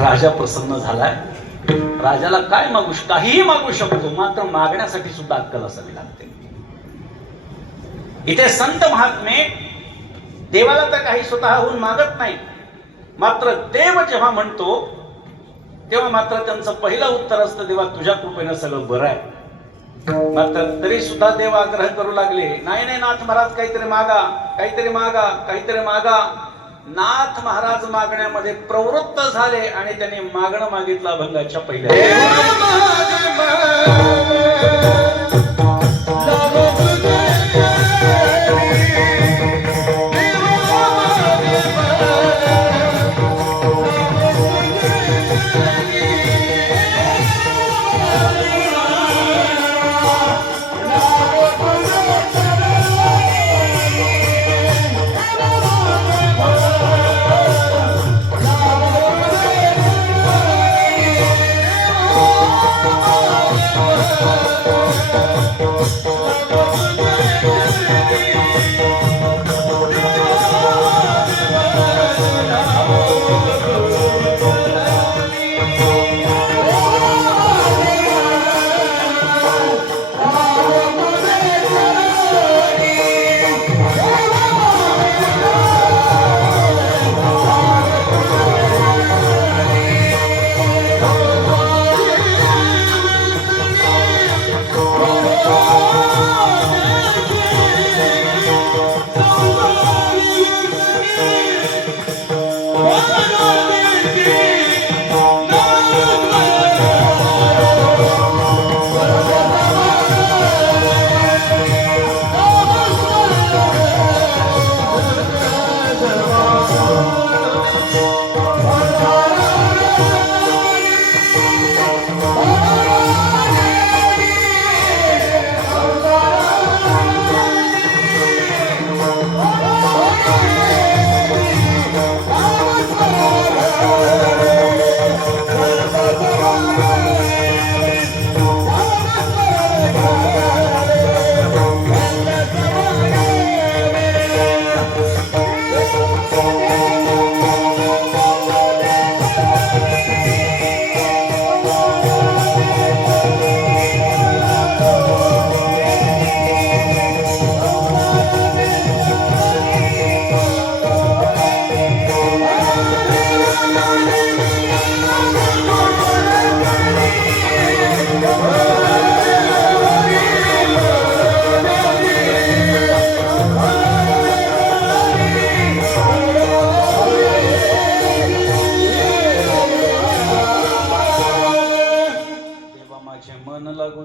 राजा प्रसन्न झालाय. राजाला काय काहीही मागू शकतो, मात्र मागण्यासाठी सुद्धा अक्कल असावी लागते. इथे संत महात्मे देवाला तर काही स्वतःहून मागत नाही, मात्र देव जेव्हा म्हणतो तेव्हा मात्र त्यांचं पहिलं उत्तर असतं, देवा तुझ्या कृपेनं सगळं बरं आहे. मात्र तरी सुद्धा देव आग्रह करू लागले, नाही नाही नाथ महाराज काहीतरी मागा. नाथ महाराज मागण्यामध्ये प्रवृत्त झाले आणि त्यांनी मागणं मागितलं अभंगाच्या पहिल्या.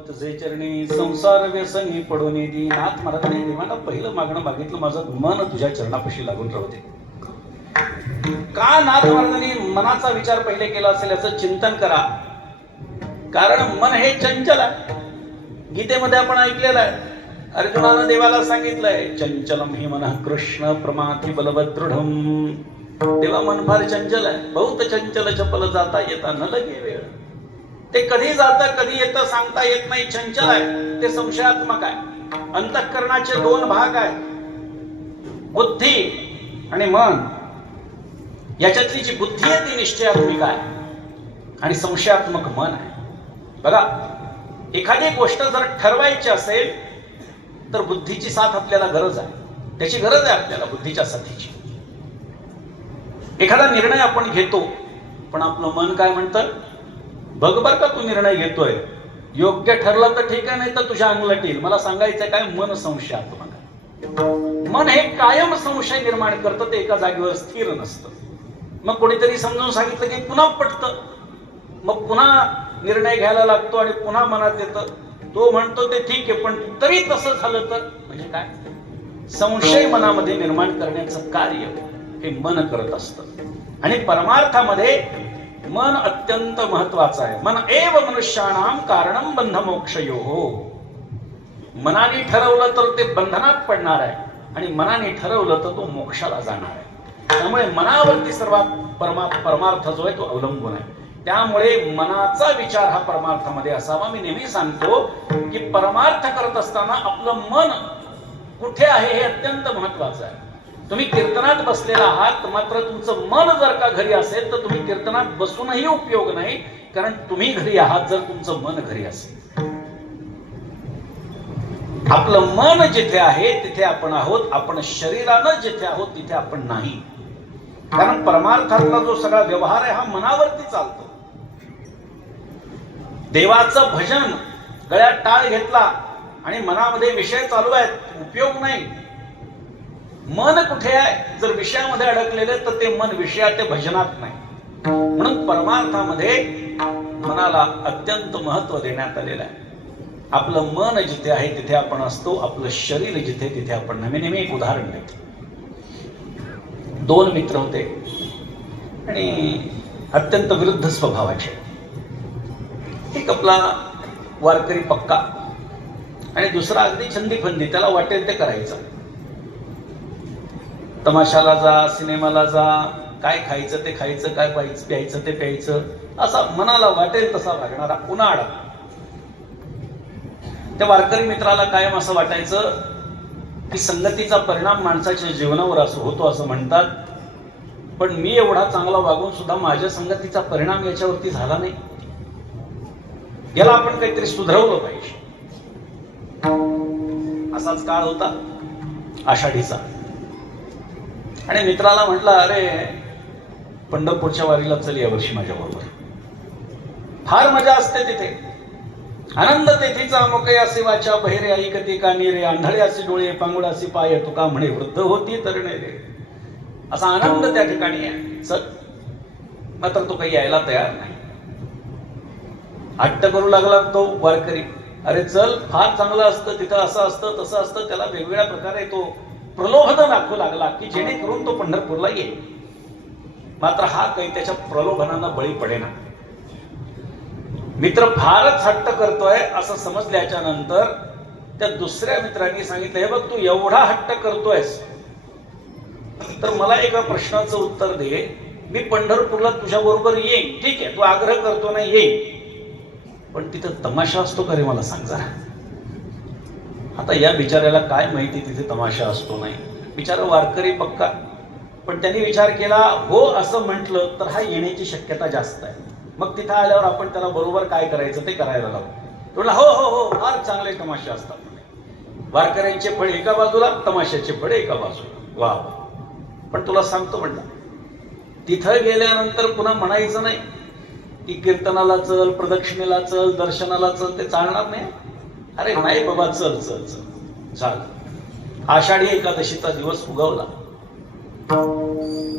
तुझे चरणी संसार व्यसनी पडून दी. नाथ महाराजांनी देवाला पहिलं मागणं मागितलं, माझं मन तुझ्या चरणापाशी लागून राहू दे. का नाथ महाराजांनी मनाचा विचार पहिले केला असेल याचं चिंतन करा. कारण मन हे चंचल आहे. गीतेमध्ये आपण ऐकलेलं आहे, अर्जुनानं देवाला सांगितलंय चंचलम हि मन कृष्ण प्रमाथि बलवदृढम. देवा मन फार चंचल आहे, बहुत चंचल चपल जाता येता न लगे वेळ. ते कधी जातं कधी येतं सांगता येत नाही, चंचल आहे, ते संशयात्मक आहे. अंतःकरणाचे दोन भाग आहेत, बुद्धी आणि मन. याच्यातली जी बुद्धी आहे ती निश्चयात्मिक आहे आणि संशयात्मक मन आहे. बघा, एखादी गोष्ट जर ठरवायची असेल तर बुद्धीची साथ आपल्याला गरज आहे, त्याची गरज आहे आपल्याला बुद्धीच्या साथीची. एखादा निर्णय आपण घेतो पण आपलं मन काय म्हणतं, बघ बर का तू निर्णय घेतोय, योग्य ठरला तर ठीक आहे, नाही तर तुझ्या अंगलट येईल. मला सांगायचंय काय, मन संशयात्मक आहे. मन हे कायम संशय निर्माण करतं, ते एका जागेवर स्थिर नसतं. मग कोणीतरी समजून सांगितलं की पुन्हा पटतं, मग पुन्हा निर्णय घ्यायला लागतो आणि पुन्हा मनात येतं. तो म्हणतो ते ठीक आहे, पण तरी तसं झालं तर, म्हणजे काय, संशय मनामध्ये निर्माण करण्याचं कार्य हे मन करत असतं. आणि परमार्थामध्ये मन अत्यंत महत्वाचं आहे. मन एव मनुष्याणाम कारणम बंध मोक्षयोः. मनाने ठरवलं तर ते बंधनात पडणार आहे आणि मनाने ठरवलं तर तो मोक्षाला जाणार आहे. त्यामुळे मनावरती सर्वात परमार्थ जो आहे तो अवलंबून आहे. त्यामुळे मनाचा विचार हा परमार्थामध्ये असावा. मी नेहमी सांगतो की परमार्थ करत असताना आपलं मन कुठे आहे हे अत्यंत महत्वाचं आहे. तुम्ही कीर्तनात बसलेला आहात, मात्र तुमचं मन जर का घरी असेल तर तुम्ही कीर्तनात बसूनही उपयोग नाही, कारण तुम्ही घरी आहात जर तुमचं मन घरी असेल. आपलं मन जिथे आहे तिथे आपण आहोत, आपण शरीरानं जिथे आहोत तिथे आपण नाही. कारण परमार्थातला जो सगळा व्यवहार आहे हा मनावरती चालतो. देवाचं भजन गळ्यात टाळ घेतला आणि मनामध्ये विषय चालू आहेत, उपयोग नाही. मन कुठे आहे? जर विषयामध्ये अडकलेले तर ते मन विषयात, ते भजनात नाही. म्हणून परमार्थामध्ये मनाला अत्यंत महत्व देण्यात आलेलं आहे. आपलं मन जिथे आहे तिथे आपण असतो, आपलं शरीर जिथे तिथे आपण नाही. मी नेहमी एक उदाहरण देतो. दोन मित्र होते आणि अत्यंत विरुद्ध स्वभावाचे. एक आपला वारकरी पक्का आणि दुसरा अगदी छंदीफंदी, त्याला वाटेल ते करायचं. तमाशाला जा, सिनेमाला जा, काय खायचं ते खायचं, काय प्यायचं ते प्यायचं, असा मनाला वाटेल तसा वागणारा उन्हाळा. त्या वारकरी मित्राला कायम असं वाटायचं की संगतीचा परिणाम माणसाच्या जीवनावर असं होतो असं म्हणतात, पण मी एवढा चांगला वागून सुद्धा माझ्या संगतीचा परिणाम याच्यावरती झाला नाही. याला आपण काहीतरी सुधारवलं पाहिजे. असाच काळ होता आषाढीचा आणि मित्राला म्हटलं, अरे पंढरपूरच्या वारीला चल यावर्षी माझ्या बरोबर, फार मजा असते तिथे. आनंद तेथीचा मोकया वाचा, बहिरे ऐकते कानी रे, आंधळ्याचे डोळे पांगुळाचे पाय, तुका म्हणे वृद्ध होती तरणे रे. असा आनंद त्या ठिकाणी आहे, चल. मात्र तो काही यायला तयार नाही. हट्ट करू लागला तो वारकरी, अरे चल, फार चांगलं असतं तिथं, असं असतं तसं असतं. त्याला वेगवेगळ्या प्रकारे तो प्रलोभन दाखवू लागला की जेणेकरून तो पंढरपूरला येईल. मात्र हा काही त्याच्या प्रलोभनाला बळी पडेना. मित्र फारच हट्ट करतोय असं समजल्याच्या नंतर त्या दुसऱ्या मित्रांनी सांगितलं, हे बघ, तू एवढा हट्ट करतोयस तर मला एका प्रश्नाचं उत्तर दे. मी पंढरपूरला तुझ्या बरोबर येईन, ठीक आहे, तू आग्रह करतो ना, येईन, पण तिथं तमाशा असतो का रे, मला सांग जरा. आता या बिचाऱ्याला काय माहिती तिथे तमाशा असतो नाही. बिचारा वारकरी पक्का, पण त्यांनी विचार केला, हो असं म्हटलं तर हा येण्याची शक्यता जास्त आहे. मग तिथं आल्यावर आपण त्याला बरोबर काय करायचं ते करायला लावू. तो म्हणला, हो हो हो, फार चांगले तमाशे असतात. वारकऱ्यांचे फळ एका बाजूला, तमाशाचे फळ एका बाजूला. वा, पण तुला सांगतो म्हणला, तिथं गेल्यानंतर पुन्हा म्हणायचं नाही की कीर्तनाला चल, प्रदक्षिणेला चल, दर्शनाला चल, ते चालणार नाही. अरे नाही बाबा, चल चल चल चाल. आषाढी एकादशीचा दिवस उगवला.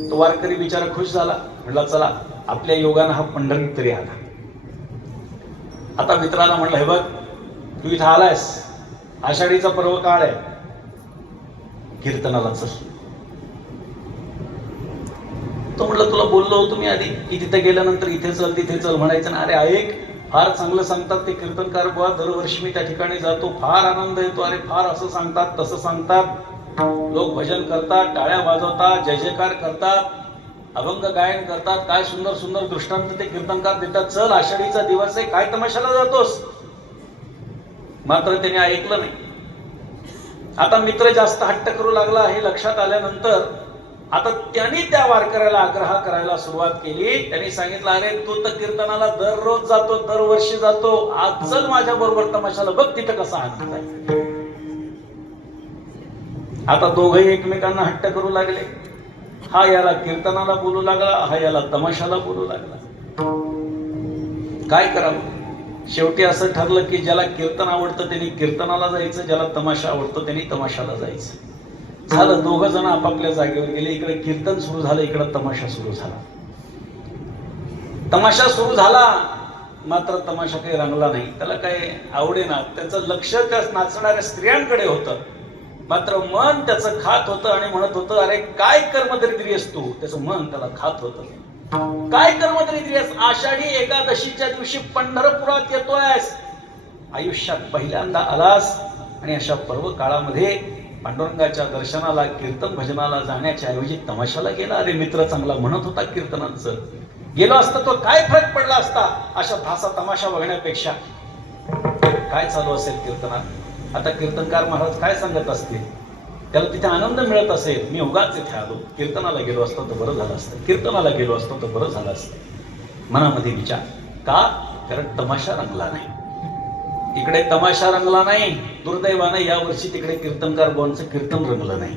तो वारकरी बिचारा खुश झाला. म्हटला, चला, आपल्या योगानं हा पंढरीत तरी आला. आता मित्राला म्हटलं, हे बघ, तू इथं आलायस, आषाढीचा पर्व काळ आहे, कीर्तनाला चल. तो म्हटलं, तुला बोललो होतो मी आधी की तिथे गेल्यानंतर इथे चल तिथे चल म्हणायचं ना. अरे ऐक, फार चांगलं सांगतात ते कीर्तनकार बुवा, दरवर्षी मी त्या ठिकाणी जातो, फार आनंद येतो. अरे फार असं सांगतात तसं सांगतात, लोक भजन करतात, टाळ्या वाजवतात, जय जयकार करतात, अभंग गायन करतात, काय सुंदर सुंदर दृष्टांत ते कीर्तनकार देतात. चल, आषाढीचा दिवस आहे, काय तमाशाला जातोस. मात्र त्याने ऐकलं नाही. आता मित्र जास्त हट्ट करू लागला हे लक्षात आल्यानंतर आता त्यांनी त्या वारकऱ्याला आग्रह करायला सुरुवात केली. त्यांनी सांगितलं, अरे तू तर कीर्तनाला दररोज जातो, दरवर्षी जातो, आज चल माझ्या बरोबर तमाशाला, बघ तिथं कसा आनंद आहे. आता दोघंही एकमेकांना हट्ट करू लागले. हा याला कीर्तनाला बोलू लागला, हा याला तमाशाला बोलू लागला. काय करावं? शेवटी असं ठरलं की ज्याला कीर्तन आवडतं त्यांनी कीर्तनाला जायचं, ज्याला तमाशा आवडतो त्यांनी तमाशाला जायचं. झालं, दोघ जण आपापल्या जागेवर गेले. इकडे कीर्तन सुरू झालं, इकडे तमाशा सुरू झाला. तमाशा सुरू झाला, मात्र तमाशा काही रंगला नाही, त्याला काही आवडेना. त्याचं लक्ष त्या नाचणाऱ्या स्त्रियांकडे होतं, मात्र मन त्याचं खात होतं आणि म्हणत होतं, अरे काय कर्मदरिद्री आहेस तू. त्याचं मन त्याला खात होतं. काय कर्मदरिद्री आहेस, आषाढी एकादशीच्या दिवशी पंढरपुरात येतोयस, आयुष्यात पहिल्यांदा आलास, आणि अशा पर्व काळामध्ये पांडुरंगाच्या दर्शनाला कीर्तन भजनाला जाण्याच्या ऐवजी तमाशाला गेला. अरे मित्र चांगला म्हणत होता कीर्तनांचं, गेलो असता तो काय फरक पडला असता अशा तासा तमाशा बघण्यापेक्षा. काय चालू असेल कीर्तनात, आता कीर्तनकार महाराज काय सांगत असतील, त्याला तिथे आनंद मिळत असेल. मी उगाच इथे आलो, कीर्तनाला गेलो असतो तर बरं झालं असतं, कीर्तनाला गेलो असतो तर बरं झालं असतं. मनामध्ये विचार का, कारण तमाशा रंगला नाही. इकडे तमाशा रंगला नाही, दुर्दैवानं यावर्षी तिकडे कीर्तनकार बुवांचं कीर्तन रंगलं नाही.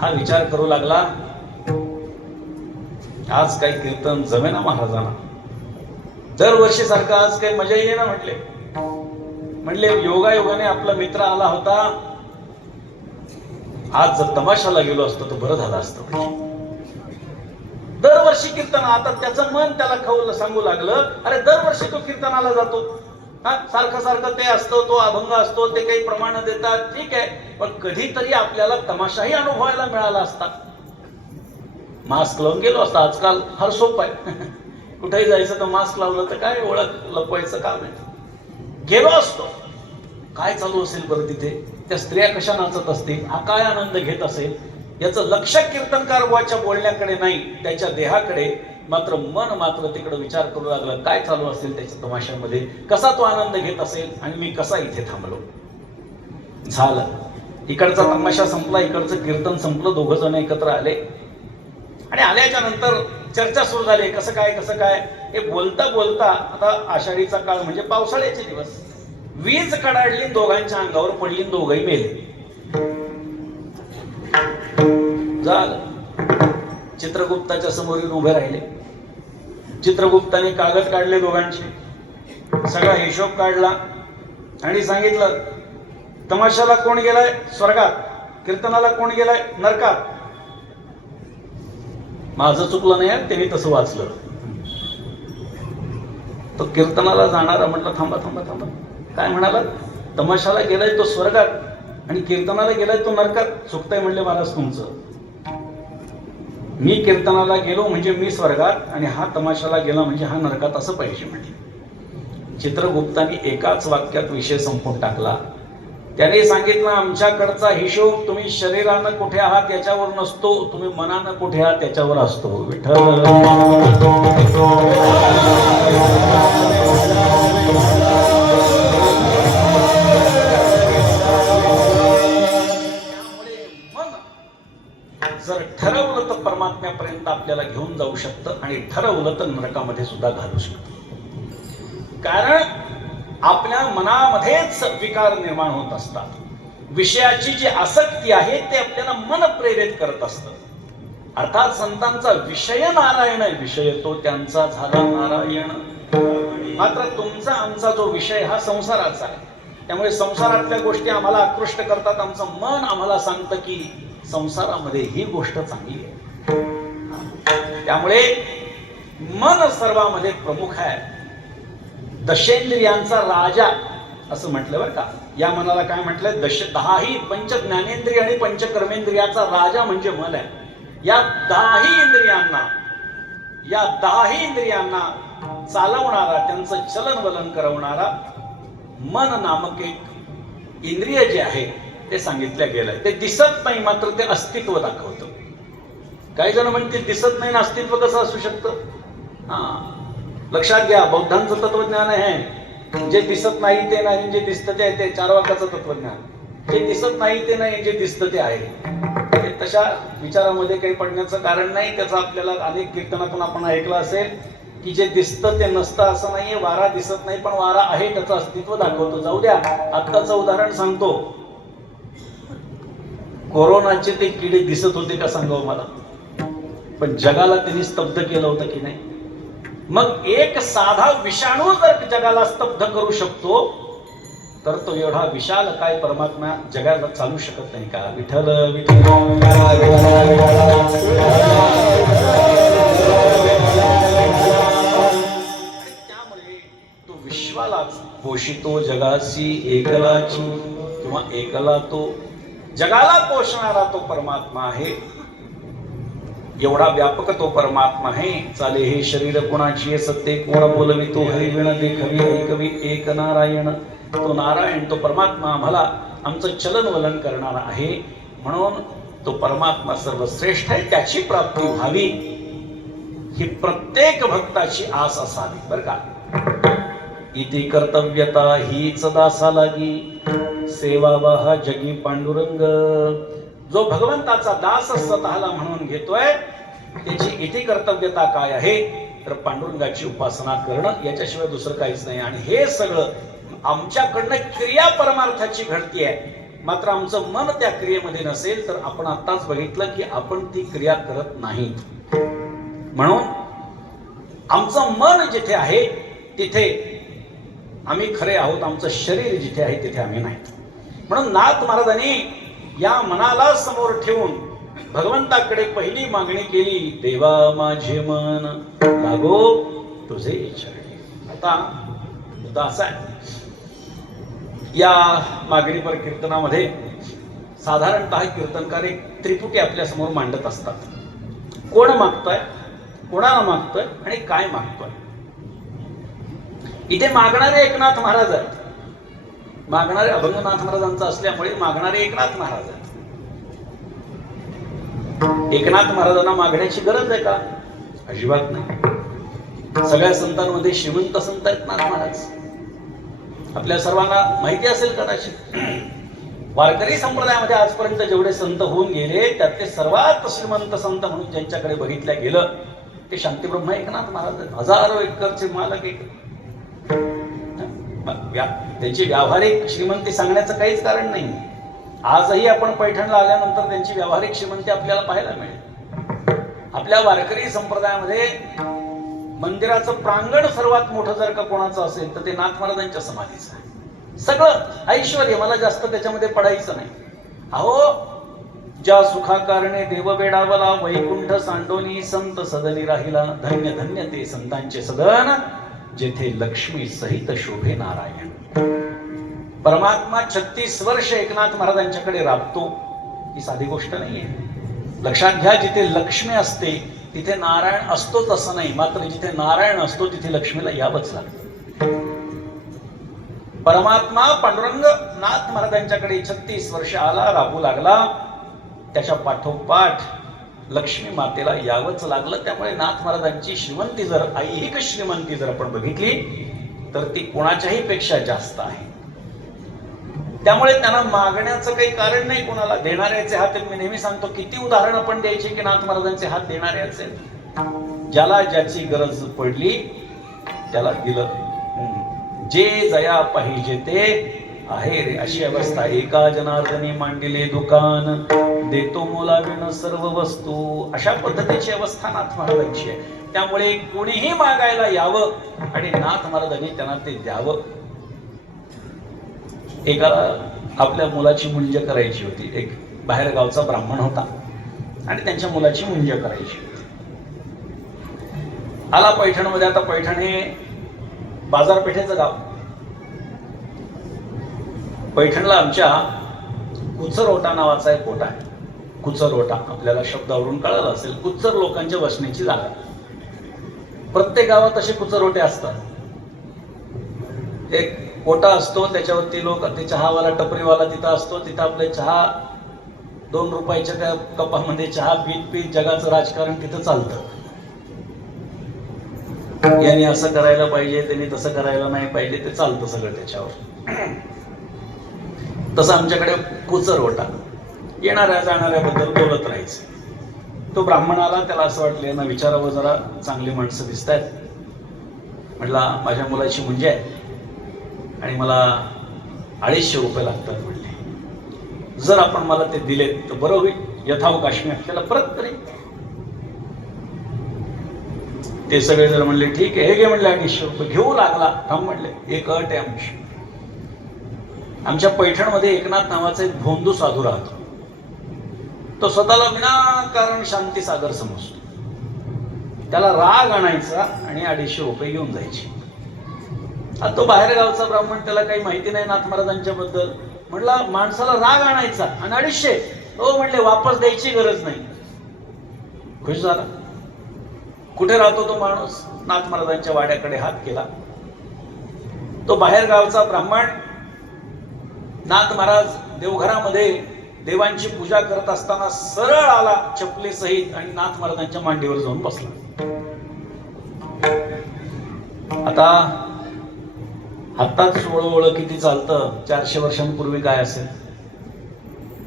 हा विचार करू लागला, आज काही कीर्तन जमेना महाराजांना. दरवर्षी सारखं आज काही मजा येईना म्हणले योगायोगाने आपला मित्र आला होता, आज जर तमाशाला गेलो असतो तर बरं झालं असतं. दरवर्षी कीर्तन, आता त्याचं मन त्याला खाऊ सांगू लागलं, अरे दरवर्षी तो कीर्तनाला जातो, सारखं सारखं ते असतं, तो अभंग असतो, ते काही प्रमाण देतात, ठीक आहे, पण कधीतरी आपल्याला तमाशाही अनुभवायला मिळाला असता. मास्क लावून गेलो असता. आजकाल फार सोपं आहे, कुठेही जायचं तर मास्क लावलं तर काय ओळख लपवायचं काम आहे. गेलो असतो, काय चालू असेल बरं तिथे, त्या स्त्रिया कशा नाचत असतील, हा काय आनंद घेत असेल, याचं लक्ष कीर्तनकार बुवाच्या बोलण्याकडे नाही, त्याच्या देहाकडे. मात्र मन मात्र तिकडे विचार करू लागला, काय चालू असेल त्याच्या तमाशामध्ये, कसा तो आनंद घेत असेल आणि मी कसा इथे थांबलो. झालं, इकडचा तमाशा संपला, इकडचं कीर्तन संपलं, दोघ जण एकत्र आले आणि आल्याच्या नंतर चर्चा सुरू झाली, कसं काय. हे बोलता बोलता, आता आषाढीचा काळ म्हणजे पावसाळ्याचे दिवस, वीज कडाडली, दोघांच्या अंगावर पडली, दोघही मेले. झालं, चित्रगुप्ताच्या समोर येऊन उभे राहिले. चित्रगुप्ताने कागद काढले दोघांचे, सगळा हिशोब काढला आणि सांगितलं, तमाशाला कोण गेलाय स्वर्गात, कीर्तनाला कोण गेलाय नरकात. माझं चुकलं नाही, त्यांनी तसं वाचलं. तो कीर्तनाला जाणारा म्हटलं, थांबा थांबा थांबा, काय म्हणाला, तमाशाला गेलाय तो स्वर्गात आणि कीर्तनाला गेलाय तो नरकात. चुकतंय म्हणले महाराज तुमचं, मी कीर्तनाला गेलो म्हणजे मी स्वर्गात आणि हा तमाशाला गेला म्हणजे हा नरकात, असं पाहिजे म्हटले. चित्रगुप्ताने एकाच वाक्यात विषय संपून टाकला. त्याने सांगितलं, आमच्याकडचा हिशोब तुम्ही शरीरानं कुठे आहात याच्यावर नसतो, तुम्ही मनानं कुठे आहात त्याच्यावर असतो. विठ्ठल जर ठरवलं तर परमात्म्यापर्यंत आपल्याला घेऊन जाऊ शकतं आणि ठरवलं तर नरकामध्ये सुद्धा घालू शकतं. कारण आपल्या मनामध्येच विकार निर्माण होत असतात. विषयाची जी आसक्ती आहे ते आपल्याला मन प्रेरित करत असतं. अर्थात संतांचा विषय नारायण आहे, विषय तो त्यांचा झाला नारायण. मात्र तुमचा आमचा जो विषय हा संसाराचा आहे, त्यामुळे संसारातल्या गोष्टी आम्हाला आकृष्ट करतात. आमचं मन आम्हाला सांगतं की संसारामध्ये ही गोष्ट चांगली आहे. त्यामुळे मन सर्वांमध्ये प्रमुख आहे. दशेंद्रियांचा राजा असं म्हटलं बरं का. या मनाला काय म्हटलंय, 10ही पंच ज्ञानेंद्रिय आणि पंचकर्मेंद्रियाचा राजा म्हणजे मन आहे. या 10ही इंद्रियांना चालवणारा, त्यांचं चलन वलन करवणारा मन नामक एक इंद्रिय जे आहे ते सांगितलं गेलंय. ते दिसत नाही मात्र ते अस्तित्व दाखवतं. काही जण म्हणते दिसत नाही ना अस्तित्व कसं असू शकतं. लक्षात घ्या, बौद्धांचं तत्वज्ञान आहे, जे दिसत नाही ते नाही, जे दिसतं ते आहे. ते चारवाकाचं तत्वज्ञान, जे दिसत नाही ते नाही, जे दिसतं ते आहे. तशा विचारामध्ये काही पडण्याचं कारण नाही. त्याचं आपल्याला अनेक कीर्तनातून आपण ऐकलं असेल की जे दिसतं ते नसतं असं नाहीये. वारा दिसत नाही पण वारा आहे, त्याचं अस्तित्व दाखवतो. जाऊ द्या, आत्ताचं उदाहरण सांगतो. कोरोनाचे ते किडे दिसत होते का सांगावं मला, पण जगाला त्यांनी स्तब्ध केलं होतं की नाही. मग एक साधा विषाणू जर जगाला स्तब्ध करू शकतो तर तो एवढा विशाल काय परमात्मा जगाला चालू शकत नाही का. विठ्ठल विठ्ठल. त्यामुळे तो विश्वालाच पोषितो जगासी एकलाची, किंवा एकला तो जगाला पोषणारा तो परमात्मा आहे. एवढा व्यापक तो परमात्मा आहे. चाले हे शरीर कोणाची सत्य कोण बोलवितो, हरी विण देखवी ऐकवी एक नारायण. तो नारायण, तो परमात्मा आम्हाला आमचं चलन वलन करणारा आहे. म्हणून तो परमात्मा सर्वश्रेष्ठ आहे, त्याची प्राप्ती व्हावी ही प्रत्येक भक्ताची आस असावी बरं का. इति कर्तव्यता हीच दासा लागी, सेवावाहा जगी पांडुरंग. जो भगवंताचा दास स्वतःला म्हणून घेतोय त्याची इति कर्तव्यता काय आहे तर पांडुरंगाची उपासना करणं, याच्याशिवाय दुसरं काहीच नाही. आणि हे सगळं आमच्याकडनं क्रिया परमार्थाची घडती आहे, मात्र आमचं मन त्या क्रियेमध्ये नसेल तर आपण आत्ताच बघितलं की आपण ती क्रिया करत नाहीत. म्हणून आमचं मन जिथे आहे तिथे आम्ही खरे आहोत, आमचं शरीर जिथे आहे तिथे आम्ही नाहीत. म्हणून नाथ महाराजांनी या मनाला समोर ठेवून भगवंताकडे पहिली मागणी केली, देवा माझे मन लागो तुझे चरणी. आता मुद्दा असा आहे, या मागणीपर कीर्तनामध्ये साधारणतः कीर्तनकार एक त्रिपुटी आपल्या समोर मांडत असतात. कोण मागतोय, कोणाला मागतोय आणि काय मागतोय. इथे मागणारे एकनाथ महाराज आहेत, मागणारे अभंगनाथ महाराजांचा असल्यामुळे मागणारे एकनाथ महाराज आहेत. एकनाथ महाराजांना मागण्याची गरज आहे का? अजिबात नाही. सगळ्या संतांमध्ये श्रीमंत संत आहेत नाथ महाराज. आपल्या सर्वांना माहिती असेल कदाचित, वारकरी संप्रदायामध्ये आजपर्यंत जेवढे संत होऊन गेले त्यातले सर्वात श्रीमंत संत म्हणून ज्यांच्याकडे बघितल्या गेलं ते शांतीब्रह्म एकनाथ महाराज आहेत. हजारो एकरचे मालक एक. त्यांची व्यावहारिक श्रीमंती सांगण्याचं काहीच कारण नाही. आजही आपण पैठणला आल्यानंतर त्यांची व्यावहारिक श्रीमंती आपल्याला पाहायला मिळेल. आपल्या वारकरी संप्रदायामध्ये मंदिराचं प्रांगण सर्वात मोठं जर का कोणाचं असेल तर ते नाथ महाराजांच्या समाधीचं आहे. सगळं ऐश्वर्य, मला जास्त त्याच्यामध्ये पडायचं नाही. अहो, ज्या सुखाकारणे देव वेडावला, वैकुंठ सांडोनी संत सदनी राहिला. धन्य धन्य ते संतांचे सदन, जेथे लक्ष्मी सहित शोभे नारायण. परमात्मा 36 वर्ष एकनाथ महाराजांच्याकडे राबतो, ही साधी गोष्ट नाहीये. लक्षात घ्या, जिथे लक्ष्मी असते तिथे नारायण असतोच असं नाही, मात्र जिथे नारायण असतो तिथे लक्ष्मीला यावंच लागतं. परमात्मा पांडुरंग नाथ महाराजांच्याकडे 36 वर्ष आला, राबू लागला. त्याच्या पाठोपाठ लक्ष्मी मातेला यावंच लागलं. त्यामुळे नाथ महाराजांची श्रीमंती जर, ऐहिक श्रीमंती जर आपण बघितली तर ती कोणाच्याही पेक्षा जास्त आहे. त्यामुळे त्यांना मागण्याचं काही कारण नाही. कोणाला देणाऱ्याचे हात, मी नेहमी सांगतो, किती उदाहरण आपण द्यायचे की नाथ महाराजांचे हात देणाऱ्याचे. ज्याला ज्याची गरज पडली त्याला दिलं. जे जया पाहिजे ते आहे रे, अशी अवस्था. एका जनार्दनी मांडिले दुकान, देतो मोलाविण सर्व वस्तू. अशा पद्धतीची अवस्था नाथ महाराजांची आहे. त्यामुळे कोणीही मागायला यावं आणि नाथ महाराजांनी त्यांना ते द्यावं. एका आपल्या मुलाची मुंज करायची होती. एक बाहेर गावचा ब्राह्मण होता आणि त्यांच्या मुलाची मुंज करायची होती. आला पैठणमध्ये. आता पैठण हे बाजारपेठेचं गाव. पैठणला आमच्या कुचरोटा नावाचा एक कोटा आहे. कुचरोटा आपल्याला शब्दावरून कळालं असेल. कुचर लोकांच्या बसण्याची जागा. प्रत्येक गावात असे कुचरोटे असतात. एक कोटा असतो, त्याच्यावरती लोक, ते चहावाला टपरीवाला तिथं असतो. तिथं आपले चहा 2 रुपयाच्या त्या कपामध्ये चहा पीत जगाचं राजकारण तिथं चालतं. यांनी असं करायला पाहिजे, त्यांनी तसं करायला नाही पाहिजे, ते चालतं सगळं त्याच्यावर. तसं आमच्याकडे कुचरोटा. येणाऱ्या जाणाऱ्याबद्दल बोलत राहायचं. तो ब्राह्मणाला, त्याला असं वाटलं यांना विचारावं, जरा चांगली माणसं दिसत आहेत. म्हटला माझ्या मुलाची मुंज आहे आणि मला 250 रुपये लागतात. म्हणले जर आपण मला ते दिले तर बरं होईल, यथावकाश मी आपल्याला परत करेन. ते सगळे जर म्हणले ठीक आहे, हे घे म्हणले 250 रुपये. घेऊ लागला. थांब म्हणले, एक अट आहे आमची. आमच्या पैठणमध्ये एकनाथ नावाचा एक भोंदू साधू राहतो. तो स्वतःला विनाकारण शांती सागर समजतो. त्याला राग आणायचा आणि 250 रुपये घेऊन जायचे. आता तो बाहेर गावचा ब्राह्मण, त्याला काही माहिती नाही नाथ महाराजांच्या बद्दल. म्हटला माणसाला राग आणायचा आणि 250. हो म्हणले, वापस द्यायची गरज नाही. खुश झाला. कुठे राहतो तो माणूस? नाथ महाराजांच्या वाड्याकडे हात केला. तो बाहेर गावचा ब्राह्मण नाथ महाराज देवघरामध्ये देवांची पूजा करत असताना सरळ आला चपलेसहित आणि नाथ महाराजांच्या मांडीवर जाऊन बसला. आता हातात सोळवळ किती चालतं, 400 वर्षांपूर्वी काय असेल.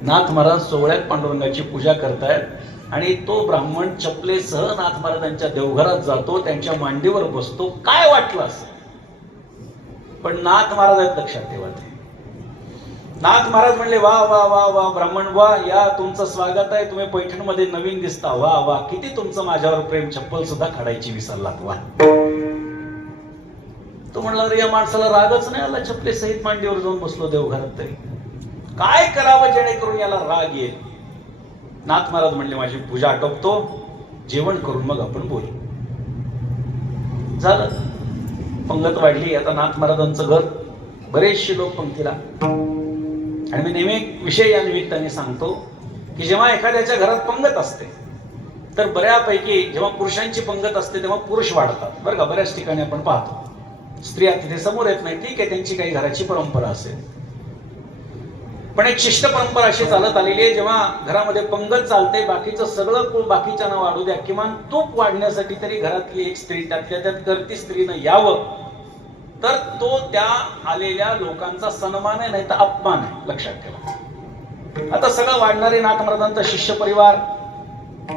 नाथ महाराज सोहळ्यात पांडुरंगाची पूजा करतायत आणि तो ब्राह्मण चपलेसह नाथ महाराजांच्या देवघरात जातो, त्यांच्या मांडीवर बसतो. काय वाटलं असं, पण नाथ महाराज आहेत, लक्षात ठेवा. ते नाथ महाराज म्हणले, वा वा वा वा ब्राह्मण, वा, या तुमचं स्वागत आहे, तुम्ही पैठणमध्ये नवीन दिसता, वा वा, किती तुमचं माझ्यावर प्रेम, चप्पल सुद्धा काढायची विसरलात, वा. तो म्हणला, अरे या माणसाला रागच नाही आला, चपले सहित मांडीवर जाऊन बसलो देवघरात, तरी काय करावं जेणेकरून याला राग येईल. नाथ महाराज म्हणले, माझी पूजा आटोपतो, जेवण करून मग आपण बोलू. झालं, पंगत वाढली. आता नाथ महाराजांचं घर, बरेचसे लोक पंक्तीला. आणि मी नेहमी एक विषय या निमित्ताने सांगतो की जेव्हा एखाद्याच्या घरात पंगत असते तर बऱ्यापैकी जेव्हा पुरुषांची पंगत असते तेव्हा पुरुष वाढतात, बरं का. बऱ्याच ठिकाणी आपण पाहतो स्त्रिया तिथे समोर येत नाही, ठीक आहे, त्यांची काही घराची परंपरा असेल. पण एक शिष्ट परंपरा अशी चालत आलेली आहे, जेव्हा घरामध्ये पंगत चालते, बाकीचं सगळं कुळ बाकीच्या नाव वाढू द्या, किमान तूप वाढण्यासाठी तरी घरातली एक स्त्री त्यातल्या त्यात करती स्त्रीनं यावं, तर तो त्या आलेल्या लोकांचा सन्मान आहे, नाही तर अपमान आहे, लक्षात ठेवा. आता सगळं वाढणारे नाथ महाराजांचा शिष्य परिवार,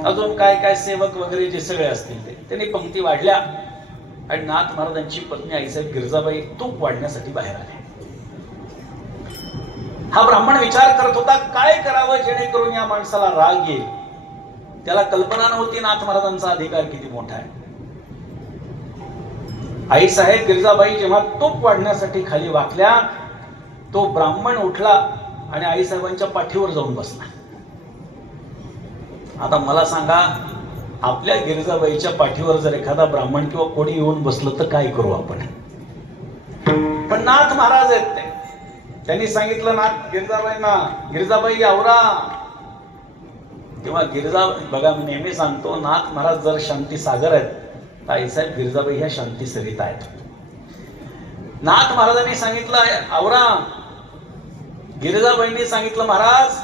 अजून काय काय सेवक वगैरे जे सगळे असतील त्यांनी पंक्ती वाढल्या आणि नाथ महाराजांची पत्नी आईसाहेब गिरजाबाई तूप वाढण्यासाठी बाहेर आले. हा ब्राह्मण विचार करत होता, काय करावं जेणेकरून या माणसाला राग येईल. त्याला कल्पना नव्हती नाथ महाराजांचा अधिकार किती मोठा आहे. आईसाहेब गिरजाबाई जेव्हा तूप वाढण्यासाठी खाली वाकल्या, तो ब्राह्मण उठला आणि आईसाहेबांच्या पाठीवर जाऊन बसला. आता मला सांगा, आपल्या गिरजाबाईच्या पाठीवर जर एखादा ब्राह्मण किंवा कोणी येऊन बसलं तर काय करू आपण. पण नाथ महाराज आहेत ते, त्यांनी सांगितलं नाथ गिरजाबाईंना, गिरजाबाई आवरा. तेव्हा बघा, मी नेहमी सांगतो, नाथ महाराज जर शांती सागर आहेत, आईसाहेब गिरजाबाई ह्या शांती सरिता आहेत. नाथ महाराजांनी सांगितलं आवरा. गिरजाबाईंनी सांगितलं, महाराज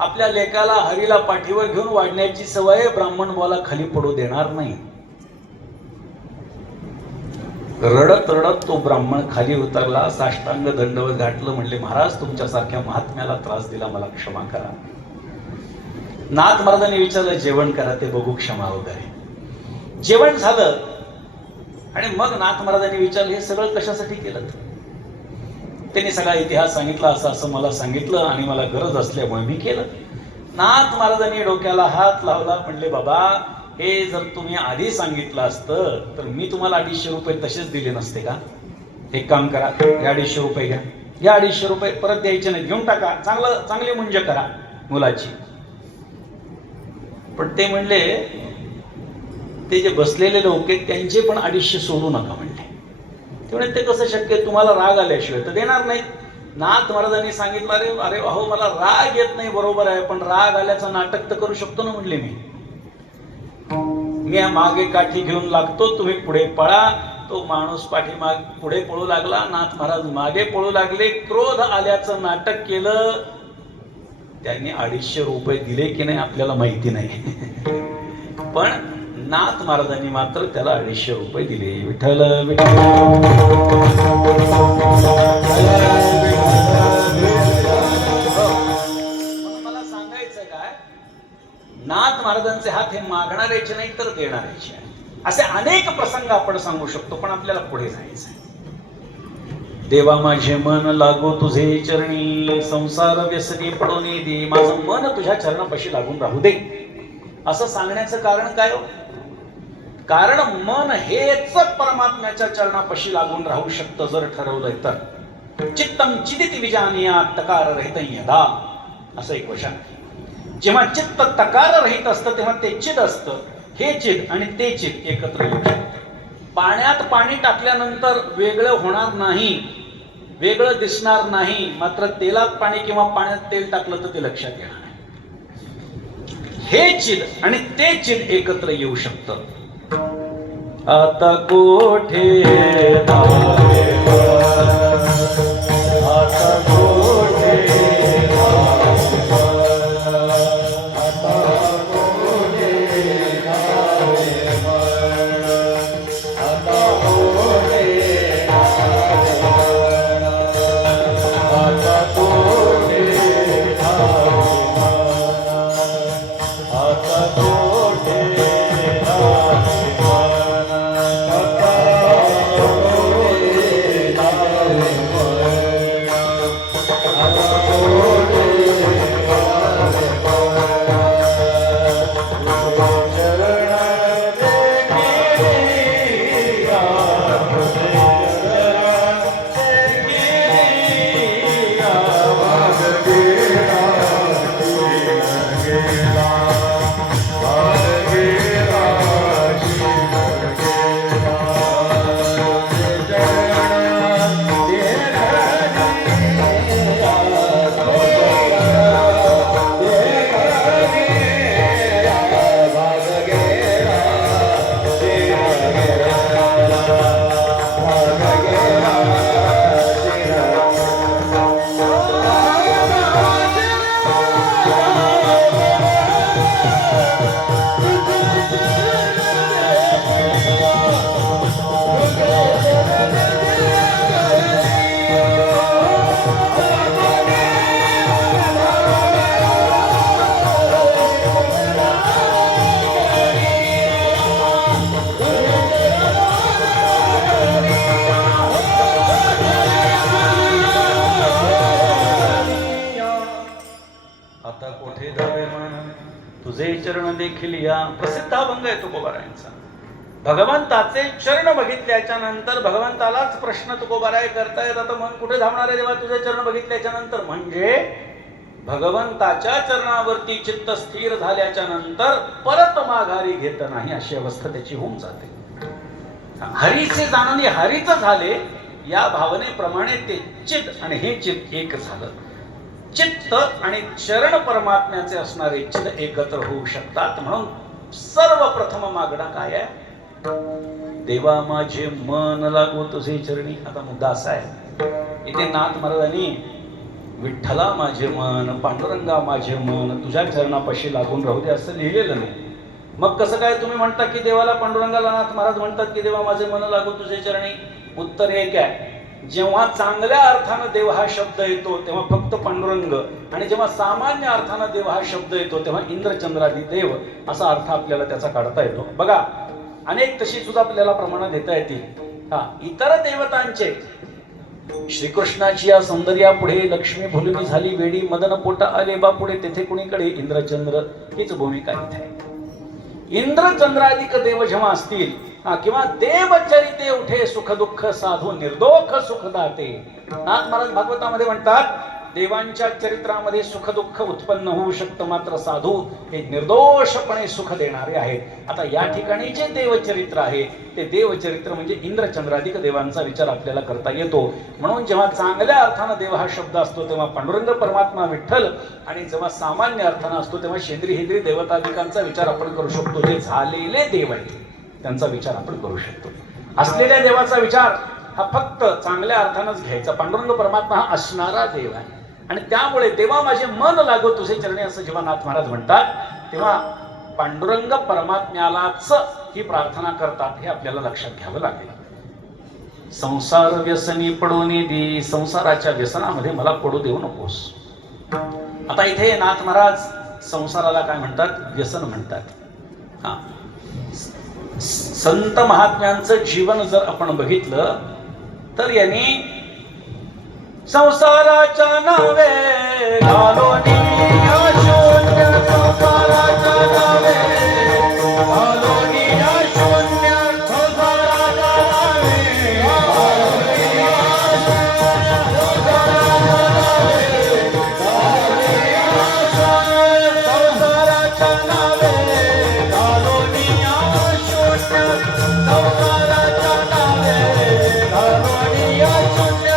आपल्या लेकाला हरीला पाठीवर घेऊन वाढण्याची सवय, ब्राह्मण बोला खाली पडू देणार नाही. रडत रडत तो ब्राह्मण खाली उतरला, साष्टांग दंडवत घातलं, म्हणले, महाराज तुमच्यासारख्या महात्म्याला त्रास दिला, मला क्षमा करा. नाथ महाराजांनी विचारलं, जेवण करा, ते बघू क्षमा वगैरे. जेवण झालं आणि मग नाथ महाराजांनी विचारलं, हे सगळं कशासाठी केलं. त्यांनी सगळा इतिहास सांगितला, असं असं मला सांगितलं आणि मला गरज असल्यामुळे मी केलं. नाथ महाराजांनी डोक्याला हात लावला, म्हणले, बाबा हे जर तुम्ही आधी सांगितलं असतं तर मी तुम्हाला 250 रुपये तसेच दिले नसते का. एक काम करा, हे 250 रुपये घ्या, या 250 रुपये परत द्यायचे नाही, घेऊन टाका, चांगली मुंज करा मुलाची. पण ते म्हणले, ते जे बसलेले लोक आहेत त्यांचे पण 250 सोडू नका म्हणले. तेवढे ते कसं शक्य, तुम्हाला राग आल्याशिवाय तर देणार नाहीत. नाथ महाराजांनी सांगितलं, अरे अरे अहो मला राग येत नाही, बरोबर आहे, पण राग आल्याचं नाटक तर करू शकतो ना म्हणले. मी मागे काठी घेऊन लागतो, तुम्ही पुढे पळा. तो माणूस पुढे पळू लागला, नाथ महाराज मागे पळू लागले. क्रोध आल्याचं नाटक केलं. त्यांनी 250 रुपये दिले की नाही आपल्याला माहिती नाही, पण नाथ महाराजांनी मात्र त्याला 250 रुपये दिले. विठ्ठल विठ्ठल. मला सांगायचं काय, नाथ महाराजांचे हात हे मागणाऱ्याचे नाही तर देणाऱ्याचे आहे. असे अनेक प्रसंग आपण सांगू शकतो, पण आपल्याला पुढे जायचं. देवा माझे मन लागो तुझे चरणी, संसार व्यसनी पडोनी दे. माझं मन तुझ्या चरणापाशी लागून राहू दे. असं सांगण्याचं कारण काय हो? कारण मन हेच परमात्म्याच्या चरणापाशी लागून राहू शकतं जर ठरवलंय तर. चित्तम चिदित विजानिया तकार रहित यदा, असं एक वचन. जेव्हा चित्त तकार रहित असतं तेव्हा ते चिद असतं. हे चिद आणि ते चिद एकत्र येऊ शकतं. पाण्यात पाणी टाकल्यानंतर वेगळं होणार नाही, वेगळं दिसणार नाही, मात्र तेलात पाणी किंवा पाण्यात तेल टाकलं तर ते लक्षात येणार नाही. हे चिद आणि ते चिद एकत्र येऊ शकतं. आता कोठे आता कोठे देखील या. प्रसिद्ध अभंग आहे तुकोबारायांचा. भगवंताचे चरण बघितल्याच्या नंतर भगवंतालाच प्रश्न तुकोबाराय करतायत, आता मन कुठे धावणार आहे देवा तुझे चरण बघितल्याच्या नंतर. म्हणजे भगवंताच्या चरणावरती चित्त स्थिर झाल्याच्या नंतर परत माघारी घेत नाही अशी अवस्था त्याची होऊन जाते. हरीचे जाणणे हरीच झाले या भावनेप्रमाणे ते चित्त आणि हे चित्त एक झालं. चित्त आणि चरण परमात्म्याचे असणारे चित्त एकत्र होऊ शकतात. म्हणून सर्वप्रथम मागणं काय आहे? देवा माझे मन लागो तुझे चरणी. आता मुद्दा असा आहे, इथे नाथ महाराजांनी विठ्ठला माझे मन, पांडुरंगा माझे मन तुझ्या चरणापाशी लागून राहू दे असं लिहिलेलं नाही. मग कसं काय तुम्ही म्हणता की देवाला पांडुरंगाला नाथ महाराज म्हणतात की देवा माझे मन लागो तुझे चरणी? उत्तर एक आहे, जेव्हा चांगल्या अर्थानं देव हा शब्द येतो तेव्हा फक्त पांडुरंग, आणि जेव्हा सामान्य अर्थानं देव हा शब्द येतो तेव्हा इंद्रचंद्रादी देव असा अर्थ आपल्याला त्याचा काढता येतो. बघा, अनेक तशी सुद्धा आपल्याला प्रमाण देता येतील. इतर देवतांचे श्रीकृष्णाची या सौंदर्या पुढे लक्ष्मी भुलकी झाली वेडी, मदन पोटा आले बा पुढे तेथे कुणीकडे इंद्रचंद्र, हीच भूमिका इथे आहे. इंद्रचंद्राधिक देव जेव्हा असतील किंवा देवचरिते उठे सुख दुःख साधू निर्दोष सुख दाते. नाथ महाराज भागवतामध्ये म्हणतात देवांच्या चरित्रामध्ये सुख दुःख उत्पन्न होऊ शकतं, मात्र साधू हे निर्दोषपणे सुख देणारे आहेत. आता या ठिकाणी जे देवचरित्र आहे ते देवचरित्र म्हणजे इंद्रचंद्राधिक देवांचा विचार आपल्याला करता येतो. म्हणून जेव्हा चांगल्या अर्थानं देव हा शब्द असतो तेव्हा पांडुरंग परमात्मा विठ्ठल, आणि जेव्हा सामान्य अर्थानं असतो तेव्हा शेंद्री हेंद्री देवताधिकांचा विचार आपण करू शकतो. जे झालेले देव आहेत त्यांचा विचार आपण करू शकतो. असलेल्या देवाचा विचार हा फक्त चांगल्या अर्थानंच घ्यायचा. पांडुरंग परमात्मा हा असणारा देव आहे, आणि त्यामुळे देवा माझे मन लागो तुझे चरणी असं जेव्हा नाथ महाराज म्हणतात तेव्हा पांडुरंग परमात्म्यालाच ही प्रार्थना करतात हे आपल्याला लक्षात घ्यावं लागेल. संसार व्यसनी पडून दे, संसाराच्या व्यसनामध्ये मला पडू देऊ नकोस. आता इथे नाथ महाराज संसाराला काय म्हणतात? व्यसन म्हणतात. संत महात्म्यांचं जीवन जर आपण बघितलं तर यांनी संसाराच्या नावे घालोनी शून्य, संसाराच्या नावे घालोनी शून्य, संसाराच्या नावे संसाराच्या नावे घालोनी शून्य, संसाराच्या नावे घालोनी शून्य.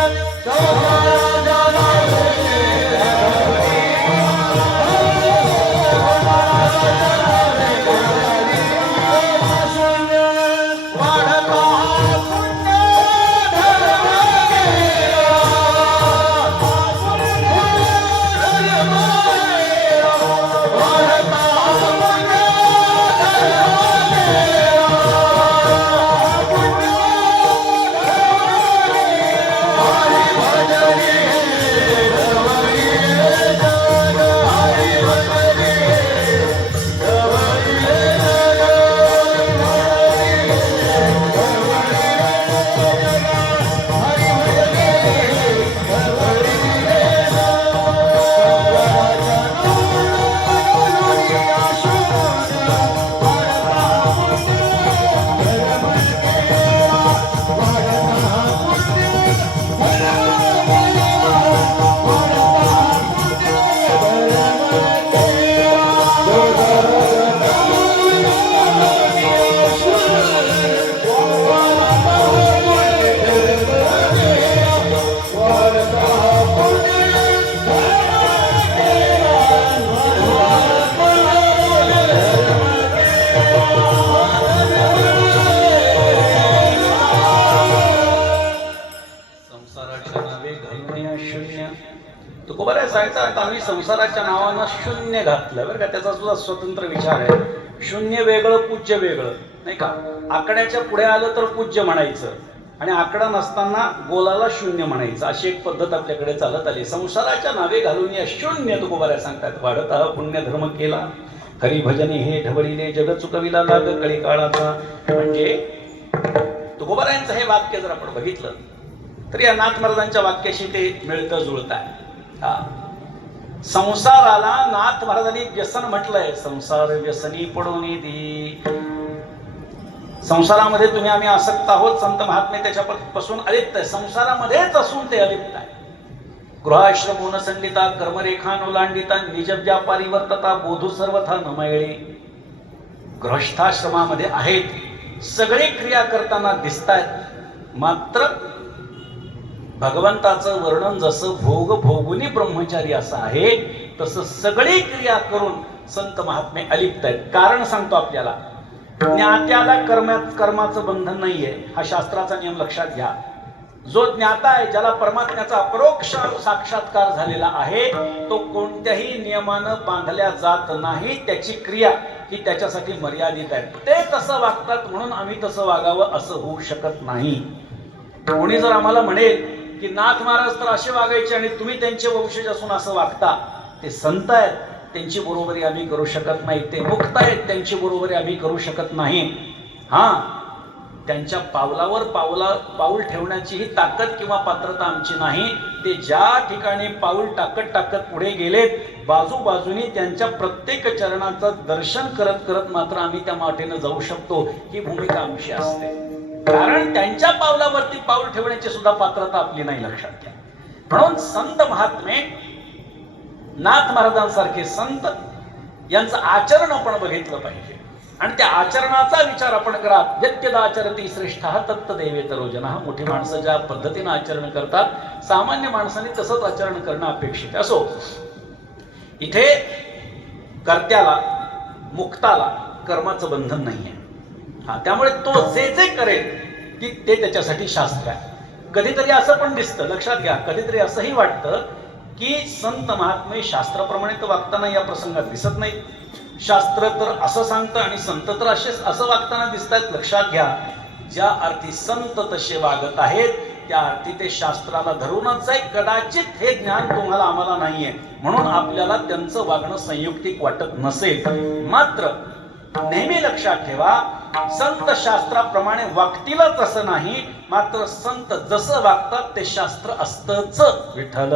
आम्ही संसाराच्या नावानं शून्य घातलं बरं का. त्याचा सुद्धा स्वतंत्र विचार आहे. शून्य वेगळं, पूज्य वेगळं, नाही का. आकड्याच्या पुढे आलं तर पूज्य म्हणायचं, आणि आकडा नसताना गोलाला शून्य म्हणायचं, अशी एक पद्धत आपल्याकडे चालत आली. संसाराच्या नावे घालून या शून्य तुकोबाऱ्या सांगतात. वाढत हा पुण्य धर्म केला, हरिभजनी हे ढवळीले, जग चुकविला लाग कळी काळाचा. म्हणजे तुकोबाऱ्यांचं हे वाक्य जर आपण बघितलं तर या नाथ महाराजांच्या वाक्याशी ते मिळतं जुळत आहे. संसाराला नाथ महाराजांनी व्यसन म्हटलंय. संसार व्यसनी पडून दी. संसारामध्ये तुम्ही आम्ही आसक्त आहोत. संत महात्मे त्याच्यापासून अलिप्त आहे. संसारामध्येच असून ते अलिप्त आहे. गृहाश्रमोन संडिता कर्मरेखा नोलांडिता निज व्यापारी वर्तता बोधू सर्वथा नमयळे. गृहस्थाश्रमामध्ये आहेत, सगळी क्रिया करताना दिसतायत, मात्र भगवंताचं वर्णन जसं भोग भोगुनी ब्रह्मचारी असं आहे, तसं सगळी क्रिया करून संत महात्मे अलिप्त आहेत. कारण सांगतो आपल्याला, ज्ञात्याला कर्माचं बंधन नाहीये, हा शास्त्राचा नियम लक्षात घ्या. जो ज्ञाता आहे, ज्याला परमात्म्याचा अपरोक्ष साक्षात्कार झालेला आहे, तो कोणत्याही नियमानं बांधल्या जात नाही. त्याची क्रिया ही त्याच्यासाठी मर्यादित आहे. ते तसं वागतात म्हणून आम्ही तसं वागावं असं होऊ शकत नाही. कोणी जर आम्हाला म्हणेल की नाथ महाराज तर असे वागायचे आणि तुम्ही त्यांचे वंशज असून असं वागता, ते संत आहेत, त्यांची बरोबरी आम्ही करू शकत नाही. ते मुक्त आहेत, त्यांची बरोबरी आम्ही करू शकत नाही. हा, त्यांच्या पावलावर पाऊल ठेवण्याची ही ताकद किंवा पात्रता आमची नाही. ते ज्या ठिकाणी पाऊल टाकत पुढे गेलेत, बाजूबाजूनी त्यांच्या प्रत्येक चरणाचं दर्शन करत करत मात्र आम्ही त्या वाटेनं जाऊ शकतो. ही भूमिका आमची असते. कारण त्यांच्या पावलावरती पाऊल ठेवण्याची सुद्धा पात्रता आपली नाही, लक्षात घ्या. म्हणून संत महात्मे, नाथ महाराजांसारखे संत यांचं आचरण आपण बघितलं पाहिजे आणि त्या आचरणाचा विचार आपण करा. यद्यदाचरती श्रेष्ठ तत्तदेवेतरो जनः. मोठी माणसं ज्या पद्धतीनं आचरण करतात, सामान्य माणसाने तसंच आचरण करणं अपेक्षित असो. इथे कर्त्याला, मुक्ताला कर्माचं बंधन नाहीये. हा, त्यामुळे तो जे जे करेल की ते त्याच्यासाठी शास्त्र आहे. कधीतरी असं पण दिसतं, लक्षात घ्या, कधीतरी असंही वाटतं की संत महात्मे शास्त्राप्रमाणे तर वागताना या प्रसंगात दिसत नाही. शास्त्र तर असं सांगतं आणि संत तर असं वागताना दिसतात. लक्षात घ्या, ज्या अर्थी संत तसे वागत आहेत, त्या अर्थी ते शास्त्राला धरूनच आहे. कदाचित हे ज्ञान तुम्हाला आम्हाला नाहीये म्हणून आपल्याला त्यांचं वागणं संयुक्तिक वाटत नसेल. मात्र नेहमी लक्षात ठेवा, संत शास्त्राप्रमाणे वागतीलच असं नाही, मात्र संत जसं वागतात ते शास्त्र असतंच. विठ्ठल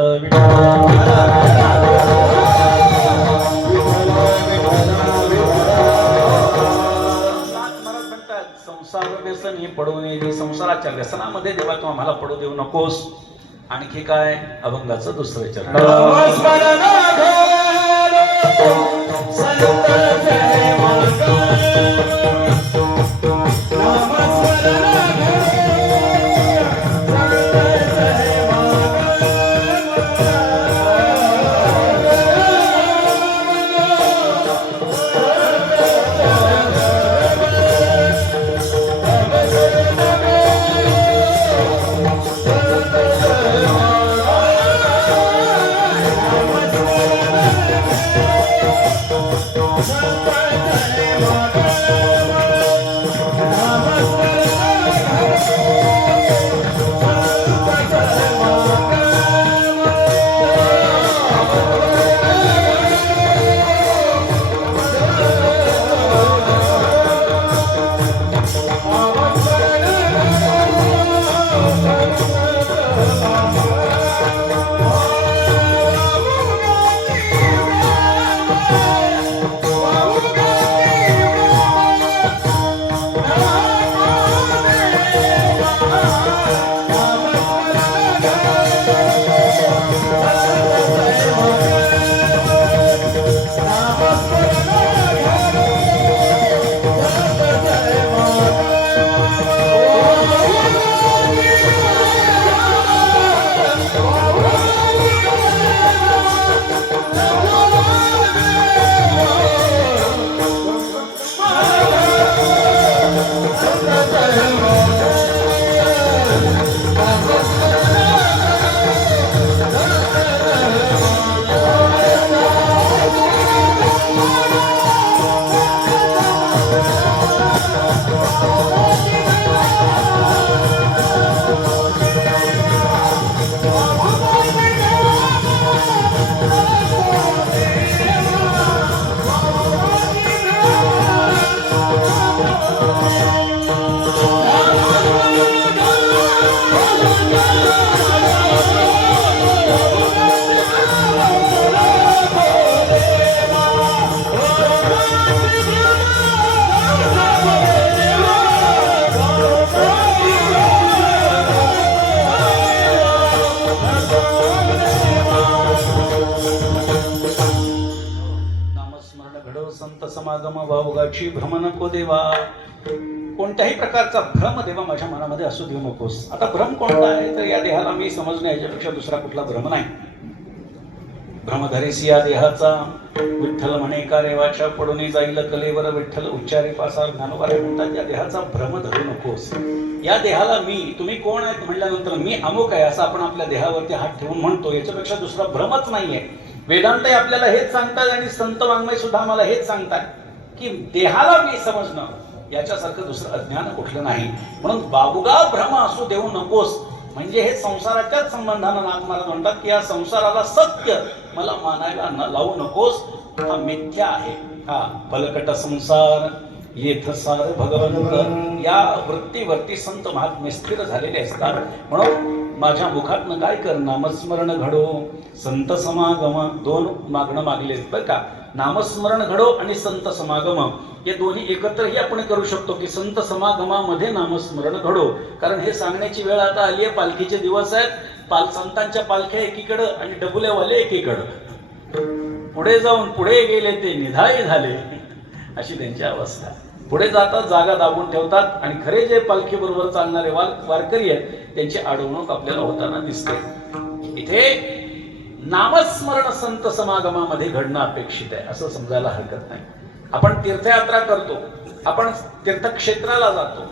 महाराज म्हणतात, संसार व्यसनी पडू नये. संसाराच्या व्यसनामध्ये देवा तू आम्हाला पडू देऊ नकोस. आणखी काय? अभंगाचं दुसरं चरण. समागम वावगाची भ्रम नको देवा. कोणत्याही प्रकारचा भ्रम देवा माझ्या मनामध्ये असू देऊ नकोस. आता भ्रम कोणता आहे तर या देहाला मी समजणे याच्यापेक्षा दुसरा कुठला भ्रम नाही. भ्रमधरीस या देहाचा विठ्ठल म्हणे का रेवाच्या पडून जाईल कलेवर विठ्ठल उच्चारी पासार. ज्ञानोबारे म्हणतात या देहाचा भ्रम धरू नकोस. या देहाला मी, तुम्ही कोण आहेत म्हटल्यानंतर मी अमुक आहे असं आपण आपल्या देहावरती हात ठेवून म्हणतो. याच्यापेक्षा दुसरा भ्रमच नाहीये. वेदांत आपल्याला हेच सांगतात आणि संत वाङ्मय सुद्धा आम्हाला हेच सांगतात की देहाला मी समजणं याच्यासारखं दुसरं अज्ञान कुठलं नाही. म्हणून बाबुगा भ्रम असू देऊ नकोस. म्हणजे हे संसाराच्याच संबंधानं नाथ महाराज म्हणतात की या संसाराला सत्य मला मानायला न लावू नकोस. हा मिथ्या आहे. हा बलकट संसार येथ सार भगवंत या वृत्तीवरती संत महात्मे स्थिर झालेले असतात. म्हणून माझ्या मुखातनं काय कर नामस्मरण घडो संत समागम. दोन मागणं मागलेत बरं का. नामस्मरण घडो आणि संत समागम हे दोन्ही एकत्रही आपण करू शकतो की संत समागमामध्ये नामस्मरण घडो. कारण हे सांगण्याची वेळ आता आली आहे. पालखीचे दिवस आहेत. संतांच्या पालख्या एकीकडं आणि डबुल्यावाले एकीकडं. पुढे जाऊन पुढे गेले ते निधाई झाले अशी त्यांची अवस्था. पुढे जातात जागा दाबून ठेवतात आणि खरे जे पालखी बरोबर चालणारे वारकरी आहेत त्यांची अडवणूक आपल्याला होताना दिसते. इथे नामस्मरण संत समागमामध्ये घडणं अपेक्षित आहे असं समजायला हरकत नाही. आपण तीर्थयात्रा करतो, आपण तीर्थक्षेत्राला जातो,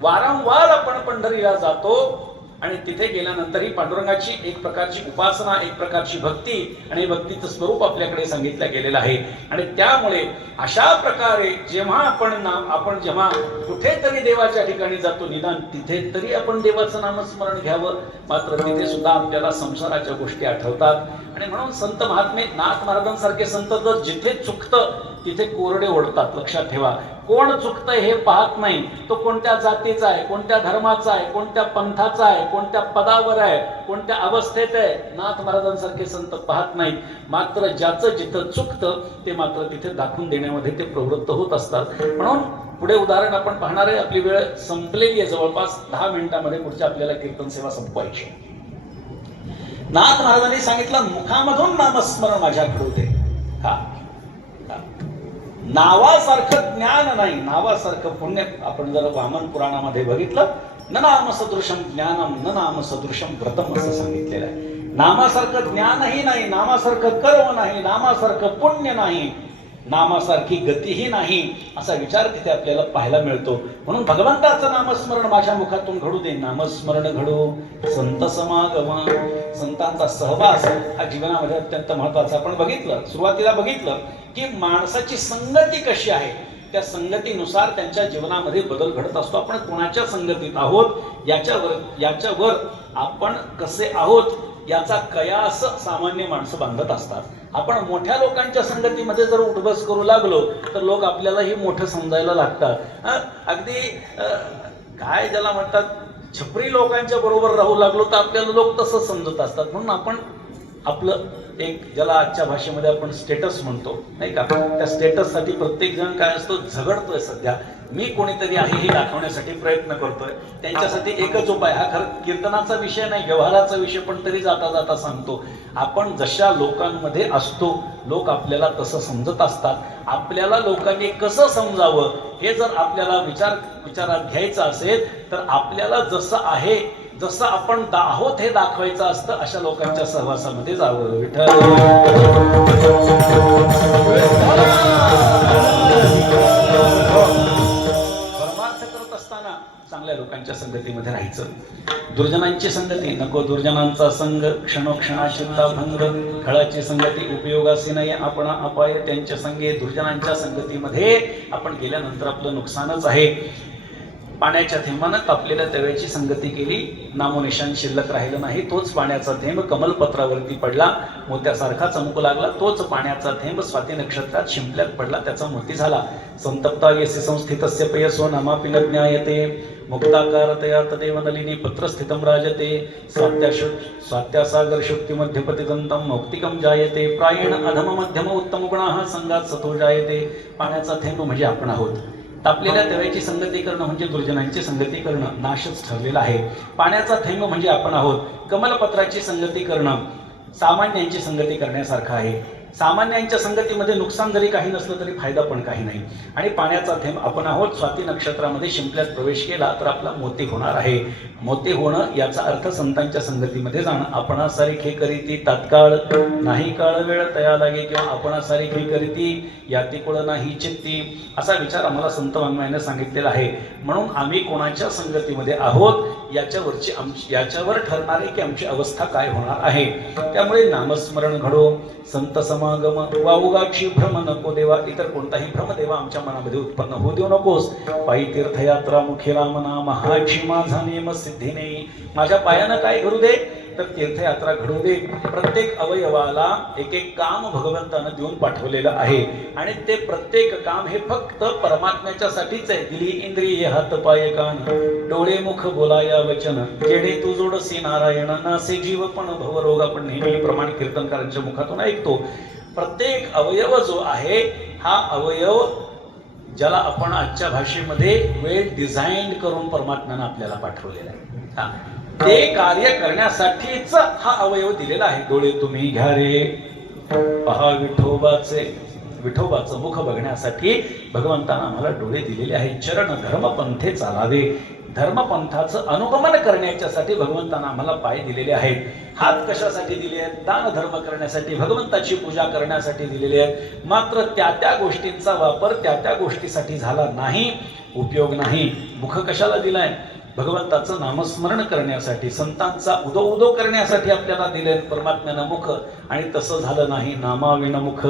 वारंवार आपण पंढरीला जातो आणि तिथे गेल्यानंतरही पांडुरंगाची एक प्रकारची उपासना, एक प्रकारची भक्ती आणि भक्तीचं स्वरूप आपल्याकडे सांगितलं गेलेलं आहे. आणि त्यामुळे अशा प्रकारे जेव्हा आपण जेव्हा कुठेतरी देवाच्या ठिकाणी जातो निदान तिथे तरी आपण देवाचं नामस्मरण घ्यावं. मात्र तिथे सुद्धा आपल्याला संसाराच्या गोष्टी आठवतात. आणि म्हणून संत महात्मे नाथ महाराजांसारखे संत तर जिथे चुकतं तिथे कोरडे ओढतात. लक्षात ठेवा. कोण चुकतंय हे पाहत नाही. तो कोणत्या जातीचा आहे, कोणत्या धर्माचा आहे, कोणत्या पंथाचा आहे, कोणत्या पदावर आहे, कोणत्या अवस्थेत आहे, नाथ महाराजांसारखे संत पाहत नाहीत. मात्र ज्याचं जिथं चुकतं ते मात्र तिथे दाखवून देण्यामध्ये ते प्रवृत्त होत असतात. म्हणून पुढे उदाहरण आपण पाहणार आहे. आपली वेळ संपलेली आहे. जवळपास 10 मिनिटांमध्ये पुढच्या आपल्याला कीर्तन सेवा संपवायची. नाथ महाराजांनी सांगितलं मुखामधून नामस्मरण माझ्याकडे होते. हा नावासारखं ज्ञान नाही, नावासारखं पुण्य. आपण जर वामन पुराणामध्ये बघितलं न नाम सदृशम ज्ञानम न नाम सदृशम व्रतम असं सांगितलेलं आहे. नामासारखं ज्ञानही नाही, नामासारखं कर्म नाही, नामासारखं पुण्य नाही, नामासारखी गतीही नाही असा विचार तिथे आपल्याला पाहायला मिळतो. म्हणून भगवंताचं नामस्मरण माझ्या मुखातून घडू दे. नामस्मरण घडो संत समागम. संतांचा सहवास हा जीवनामध्ये अत्यंत महत्वाचा. आपण बघितलं, सुरुवातीला बघितलं की माणसाची संगती कशी आहे त्या संगतीनुसार त्यांच्या जीवनामध्ये बदल घडत असतो. आपण कोणाच्या संगतीत आहोत याच्यावर आपण कसे आहोत याचा कयास सामान्य माणसं बांधत असतात. आपण मोठ्या लोकांच्या संगतीमध्ये जर उठबस करू लागलो तर लोक आपल्यालाही मोठं समजायला लागतात. अगदी काय ज्याला म्हणतात छपरी लोकांच्या बरोबर राहू लागलो तर आपल्याला लोक तसं समजत असतात. म्हणून आपण आपलं एक ज्याला आजच्या भाषेमध्ये आपण स्टेटस म्हणतो नाही का, त्या स्टेटससाठी प्रत्येक जण काय असतो झगडतोय. सध्या मी कोणीतरी आहे हे दाखवण्यासाठी प्रयत्न करतोय. त्यांच्यासाठी एकच उपाय, हा खरं कीर्तनाचा विषय नाही, व्यवहाराचा विषय, पण तरी जाता जाता सांगतो. आपण जशा लोकांमध्ये असतो लोक आपल्याला तसं समजत असतात. आपल्याला लोकांनी कसं समजावं हे जर आपल्याला विचारात घ्यायचं असेल तर आपल्याला जसं आहे, जसं आपण आहोत हे दाखवायचं असतं अशा लोकांच्या सहवासामध्ये जावं. विठ्ठल परमार्थ करत असताना चांगल्या लोकांच्या संगतीमध्ये राहायचं. दुर्जनांची संगती नको. दुर्जनांचा संग क्षणोक्षणाचित्ता भंग. खळाची संगती उपयोगासी नाही आपण अपाय त्यांच्या संगे. दुर्जनांच्या संगतीमध्ये आपण गेल्यानंतर आपलं नुकसानच आहे. पाण्याच्या थेंबानं तापलेल्या तव्याची संगती केली, नामोनिशान शिल्लक राहिलं नाही. तोच पाण्याचा थेंब कमलपत्रावरती पडला, मोत्यासारखा चमकू लागला. तोच पाण्याचा थेंब स्वाती नक्षत्रात शिंपल्यात पडला, त्याचा मोती झाला. संतप्ता यसी संस्थितस्य पयसो नमापि न ज्ञायते. मुक्ताकारतया तदेव नलिनी पत्रस्थितं राजते. स्वात्यासागर शुक्तिमध्ये पतिदन्तं मौक्तिकं जायते. प्रायेण अधम मध्यम उत्तम गुणाः संगात सतो जायते. पाण्याचा थेंब म्हणजे आपण आहोत. तापलेल्या तव्याची संगती करणं म्हणजे दुर्जनांची संगती करणं नाशच ठरलेला आहे. पाण्याचा थेंब म्हणजे आपण आहोत. कमलपत्राची संगती करणं सामान्यांची संगती करण्यासारखं आहे. सामान्यांच्या संगतीमध्ये नुकसान जरी काही नसलं तरी फायदा पण काही नाही. आणि पाण्याचा थेंब आपण आहोत. स्वाती नक्षत्रामध्ये शिंपल्यात प्रवेश केला तर आपला मोती होणार आहे. मोती होणं याचा अर्थ संतांच्या संगतीमध्ये जाणं. आपणासारखे करीती तात्काळ नाही काळ वेळ तया लागे, किंवा आपणासारखे करीती याती कुळ नाही चित्ती, असा विचार आम्हाला संत वाङ्मयाने सांगितलेला आहे. म्हणून आम्ही कोणाच्या संगतीमध्ये आहोत याच्यावर ठरणारे की आमची अवस्था काय होणार आहे. त्यामुळे नामस्मरण घडो, संत समागम वाउगाक्षी भ्रम नको देवा. इतर कोणताही भ्रम देवा आमच्या मनामध्ये उत्पन्न होऊ देऊ नकोस. पायी तीर्थयात्रा मुखी रामना महाक्षी माझा नेम सिद्धीने. माझ्या पायानं काय घडू दे तर तीर्थयात्रा घडू दे. प्रत्येक अवयवाला एक एक काम भगवंतानं देऊन पाठवलेलं आहे आणि ते प्रत्येक काम हे फक्त परमात्म्याच्यासाठीच आहे. दिली इंद्रिय हात पाय कान डोळे मुख बोलाया वचन, जेडे तू जोडसी नारायण नासे जीव पण भवरोग. आपण नेहमी प्रमाण कीर्तनकारांच्या मुखातून ऐकतो. प्रत्येक अवयव जो आहे हा अवयव ज्याला आपण आजच्या भाषेमध्ये वेल डिझाईन करून परमात्म्यानं आपल्याला पाठवलेला आहे. ते कार्य करण्यासाठीच हा अवयव दिलेला आहे. डोळे तुम्ही घ्या रे पहा विठोबाचं मुख बघण्यासाठी भगवंतानं आम्हाला डोळे दिलेले आहेत. चरण धर्मपंथे चालावे, धर्मपंथाचं अनुगमन करण्याच्यासाठी भगवंतानं आम्हाला पाय दिलेले आहेत. हात कशासाठी दिले आहेत? दान धर्म करण्यासाठी, भगवंताची पूजा करण्यासाठी दिलेले आहेत. मात्र त्या गोष्टींचा वापर त्या गोष्टीसाठी झाला नाही, उपयोग नाही. मुख कशाला दिलाय? भगवंताचं नामस्मरण करण्यासाठी, संतांचा उदो करण्यासाठी आपल्याला दिले परमात्म्यानं मुख. आणि तसं झालं नाही. नामाविन मुख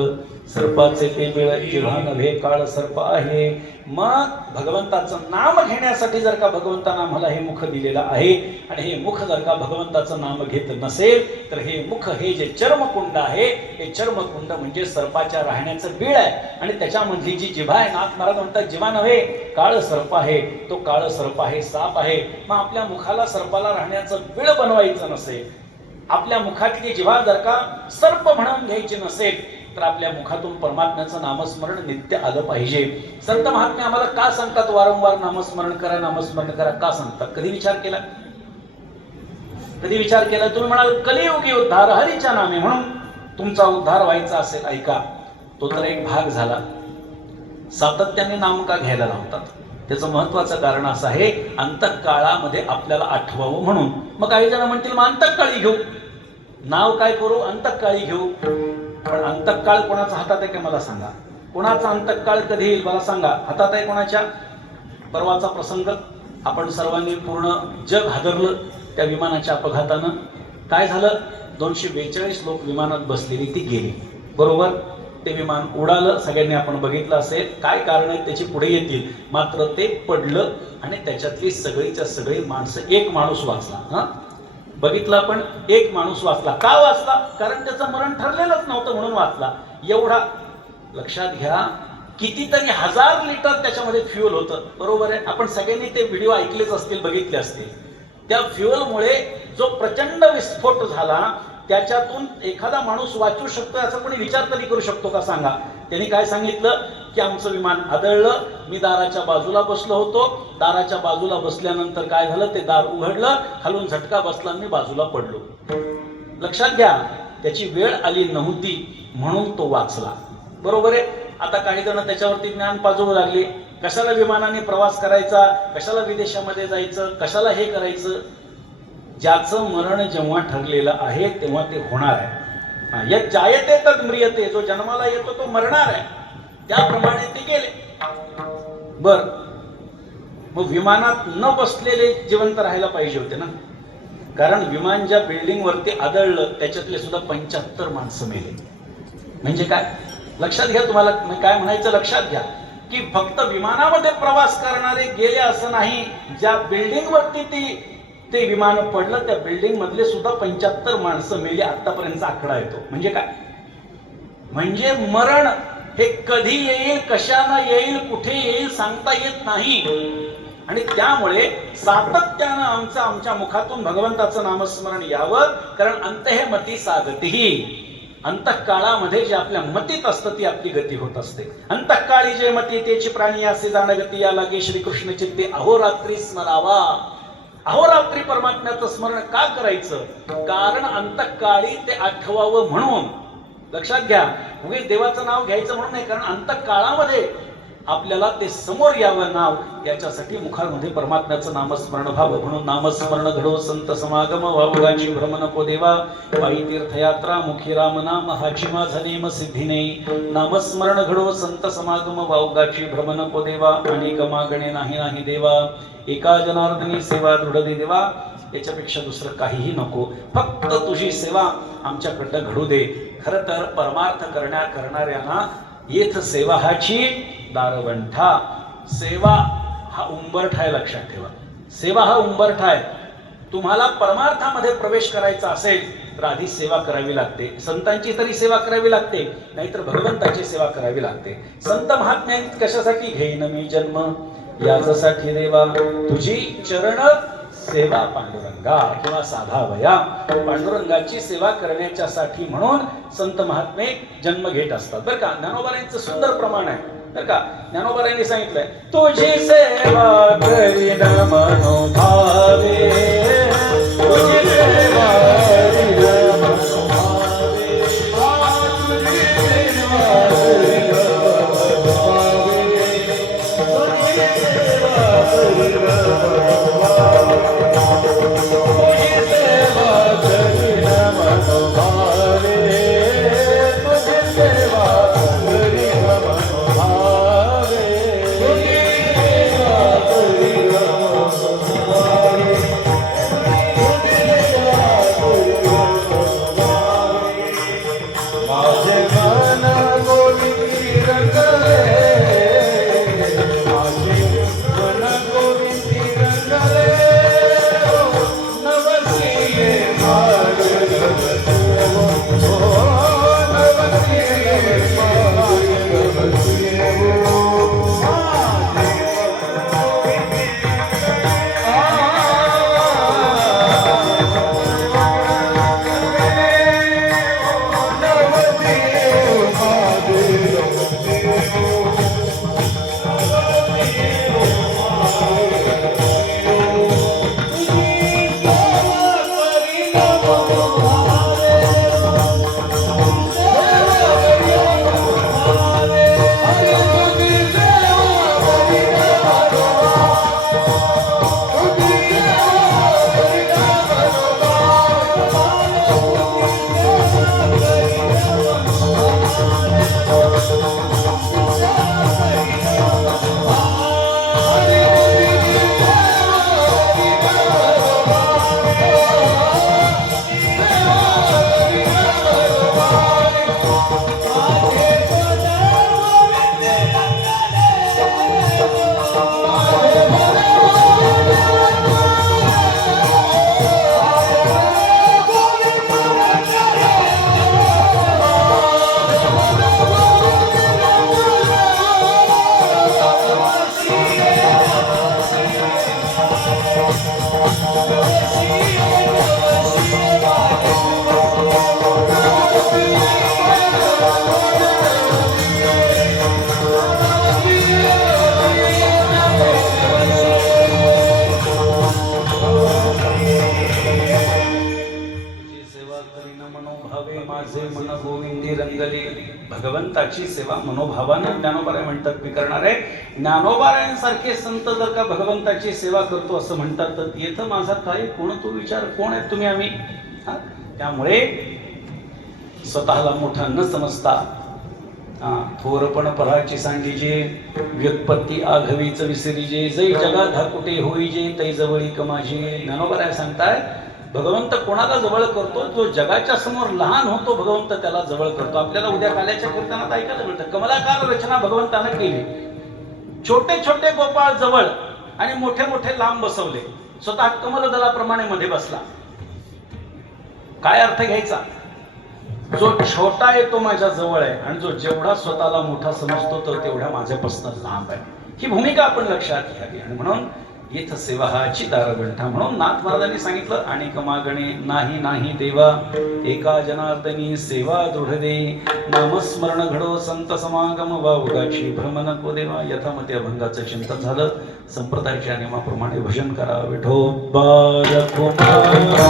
सर्पाचे ते बिळ, जिव्हा नव्हे काळ सर्प आहे. मग भगवंताचं नाम घेण्यासाठी जर का भगवंतानं आम्हाला हे मुख दिलेलं आहे आणि हे मुख जर का भगवंताचं नाम घेत नसेल तर हे मुख, हे जे चर्मकुंड आहे, हे चर्मकुंड म्हणजे सर्पाच्या राहण्याचं बीळ आहे. आणि त्याच्यामधली जी जिभा आहे, नाथ महाराज म्हणतात जिभा नव्हे काळ सर्प आहे, तो काळ सर्प आहे, साप आहे. मग आपल्या मुखाला सर्पाला राहण्याचं बीळ बनवायचं नसेल, आपल्या मुखातली जिव्हा जर का सर्प म्हणून घ्यायची नसेल तर आपल्या मुखातून परमात्म्याचं नामस्मरण नित्य आलं पाहिजे. संत महात्मे आम्हाला का सांगतात वारंवार नामस्मरण करा, नामस्मरण करा का सांगतात? कधी विचार केला? तुम्ही म्हणाल कलियुगी उद्धार हरीच्या नामे, म्हणून तुमचा उद्धार व्हायचा असेल, ऐका, तो तर एक भाग झाला. सातत्याने नाम का घ्यायला लावतात? त्याचं महत्वाचं कारण असं आहे, अंतःकाळामध्ये आपल्याला आठवावं म्हणून. मग काही जण म्हणतील मग अंतःकाळी घेऊ, नाव काय करू? अंतःकाळी घेऊ. पण अंतःकाळ कोणाचा हातात आहे का मला सांगा? कोणाचा अंतःकाळ कधी येईल मला सांगा? हातात आहे कोणाच्या? परवाचा प्रसंग आपण सर्वांनी, पूर्ण जग हादरलं त्या विमानाच्या अपघातानं. काय झालं? 242 लोक विमानात बसलेली ती गेली, बरोबर? ते विमान उडालं, सगळ्यांनी आपण बघितलं असेल. काय कारण आहे त्याची पुढे येतील. मात्र ते पडलं आणि त्याच्यातली सगळीच्या सगळी माणसं, एक माणूस वाचला. बघितलं आपण, एक माणूस वाचला. का वाचला? कारण त्याचं मरण ठरलेलंच नव्हतं म्हणून वाचला. एवढा लक्षात घ्या, कितीतरी 1000 लिटर त्याच्यामध्ये फ्युएल होतं, बरोबर आहे? आपण सगळ्यांनी ते व्हिडिओ ऐकलेच असतील, बघितले असतील. त्या फ्युएलमुळे जो प्रचंड विस्फोट झाला त्याच्यातून एखादा माणूस वाचू शकतो याचा कोणी विचार तरी करू शकतो का सांगा? त्यांनी काय सांगितलं की आमचं विमान आदळलं, मी दाराच्या बाजूला बसलो होतो, दाराच्या बाजूला बसल्यानंतर काय झालं, ते दार उघडलं, खालून झटका बसला आणि मी बाजूला पडलो. लक्षात घ्या, त्याची वेळ आली नव्हती म्हणून तो वाचला, बरोबर आहे? आता काही जण त्याच्यावरती ज्ञान पाजवू लागले, कशाला विमानाने प्रवास करायचा, कशाला विदेशामध्ये जायचं, कशाला हे करायचं. ज्याचं मरण जेव्हा ठरलेलं आहे तेव्हा ते होणार आहे. या जायते तद म्रियते, जो जन्माला येतो तो मरणार आहे, त्याप्रमाणे ते गेले. बर, मग विमानात न बसलेले जिवंत राहायला पाहिजे होते ना, कारण विमान ज्या बिल्डिंग वरती आदळलं त्याच्यातले सुद्धा 75 माणसं मेले. म्हणजे काय? लक्षात घ्या, तुम्हाला काय म्हणायचं लक्षात घ्या की फक्त विमानामध्ये प्रवास करणारे गेले असं नाही, ज्या बिल्डिंग वरती ते विमान पडलं त्या बिल्डिंग मधले सुद्धा 75 माणसं मेली. आतापर्यंतचा आकडा येतो. म्हणजे काय? म्हणजे मरण हे कधी येईल, कशानं येईल, कुठे येईल सांगता येत नाही. आणि त्यामुळे सातत्यानं आमच्या मुखातून भगवंताचं नामस्मरण यावं, कारण अंतहे मती सागतीही, अंतःकाळामध्ये जे आपल्या मतीत असतं ती आपली गती होत असते. अंतःकाळी जे मती तेची प्राणी असे जाण गती या लागे श्रीकृष्ण चित्ते अहोरात्री स्मरावा. अहोरात्री परमात्म्याचं स्मरण का करायचं? कारण अंतःकाळी ते आठवावं म्हणून. लक्षात घ्या, उगीच देवाचं नाव घ्यायचं म्हणून नाही, कारण अंतकाळामध्ये आपल्याला ते समोर यावं नाव, याच्यासाठी मुखामध्ये परमात्म्याचं नामस्मरण व्हावं. म्हणून नामस्मरण घडो संत समागम वावगाची भ्रमण को देवा, पायी तीर्थयात्रा मुखी राम नाम हाची माझा नेम सिद्धिने. नामस्मरण घडो संत समागम वावगाची भ्रमण को देवा, अनेक मागणे नाही नाही देवा, एका जनार्दनी सेवा दृढ दे देवा. याच्यापेक्षा दुसरं काहीही नको, फक्त तुझी सेवा आमच्याकडनं घडू दे. खरं तर परमार्थ करणाऱ्यांना येथ सेवा हाची दारवंठा. सेवा हा उंबरठा आहे, लक्षात ठेवा. सेवा हा उंबरठा आहे. तुम्हाला परमार्थामध्ये प्रवेश करायचा असेल तर आधी सेवा करावी लागते. संतांची तरी सेवा करावी लागते, नाहीतर भगवंताची सेवा करावी लागते. संत महात्म्या कशासाठी घेईन मी जन्म, याच्यासाठी देवा तुझी चरण सेवा पांडुरंगा, किंवा साधावया. पांडुरंगाची सेवा करण्याच्यासाठी म्हणून संत महात्मे जन्म घेत असतात. बरं का, ज्ञानोबारांचं सुंदर प्रमाण आहे. बरं का, ज्ञानोबारांनी सांगितलंय, तुझी सेवा करीन मनोभावे, तुझी सेवा करीन मनोभावे, तुझी सेवा करीन मनोभावे, तुझी सेवा करीन मनोभावे. भगवंताची सेवा मनोभावानं ज्ञानोबाराय म्हणतात मी करणार आहे. ज्ञानोबारायांसारखे संत जर का भगवंताची सेवा करतो असं म्हणतात तर येतं माझा काय, कोण तो विचार, कोण आहेत तुम्ही आम्ही. त्यामुळे स्वतःला मोठा न समजता थोरपण पराची सांडीजे, व्युत्पत्ती आघवीच विसरीजे, जै जगात हा कुठे होईजे तै जवळी कमाजे. ज्ञानोबाराय सांगताय भगवंत कोणाला जवळ करतो, जो जगाच्या समोर लहान होतो भगवंत त्याला जवळ करतो. आपल्याला उद्या काल्याच्या कीर्तनात ऐकायला मिळतं, कमलाकार रचना भगवंतानं केली. छोटे छोटे गोपाळ जवळ आणि मोठे मोठे लांब बसवले, स्वतः कमलदलाप्रमाणे मध्ये बसला. काय अर्थ घ्यायचा, जो छोटा आहे तो माझ्या जवळ आहे आणि जो जेवढा स्वतःला मोठा समजतो तो तेवढा माझ्यापासून लांब आहे. ही भूमिका आपण लक्षात घ्यावी. आणि म्हणून येथ सेवा हाची दारवंठा. म्हणून नाथ महाराजांनी सांगितलं, अनेक मागणे नाही नाही देवा, एका जनार्दनी सेवा दृढ दे. नामस्मरण घडो संत समागम वावगाची भ्रमण को देवा. यथामते अभंगाचं चिंतन झालं. संप्रदायाच्या नियमाप्रमाणे भजन करा. विठोबा कुमार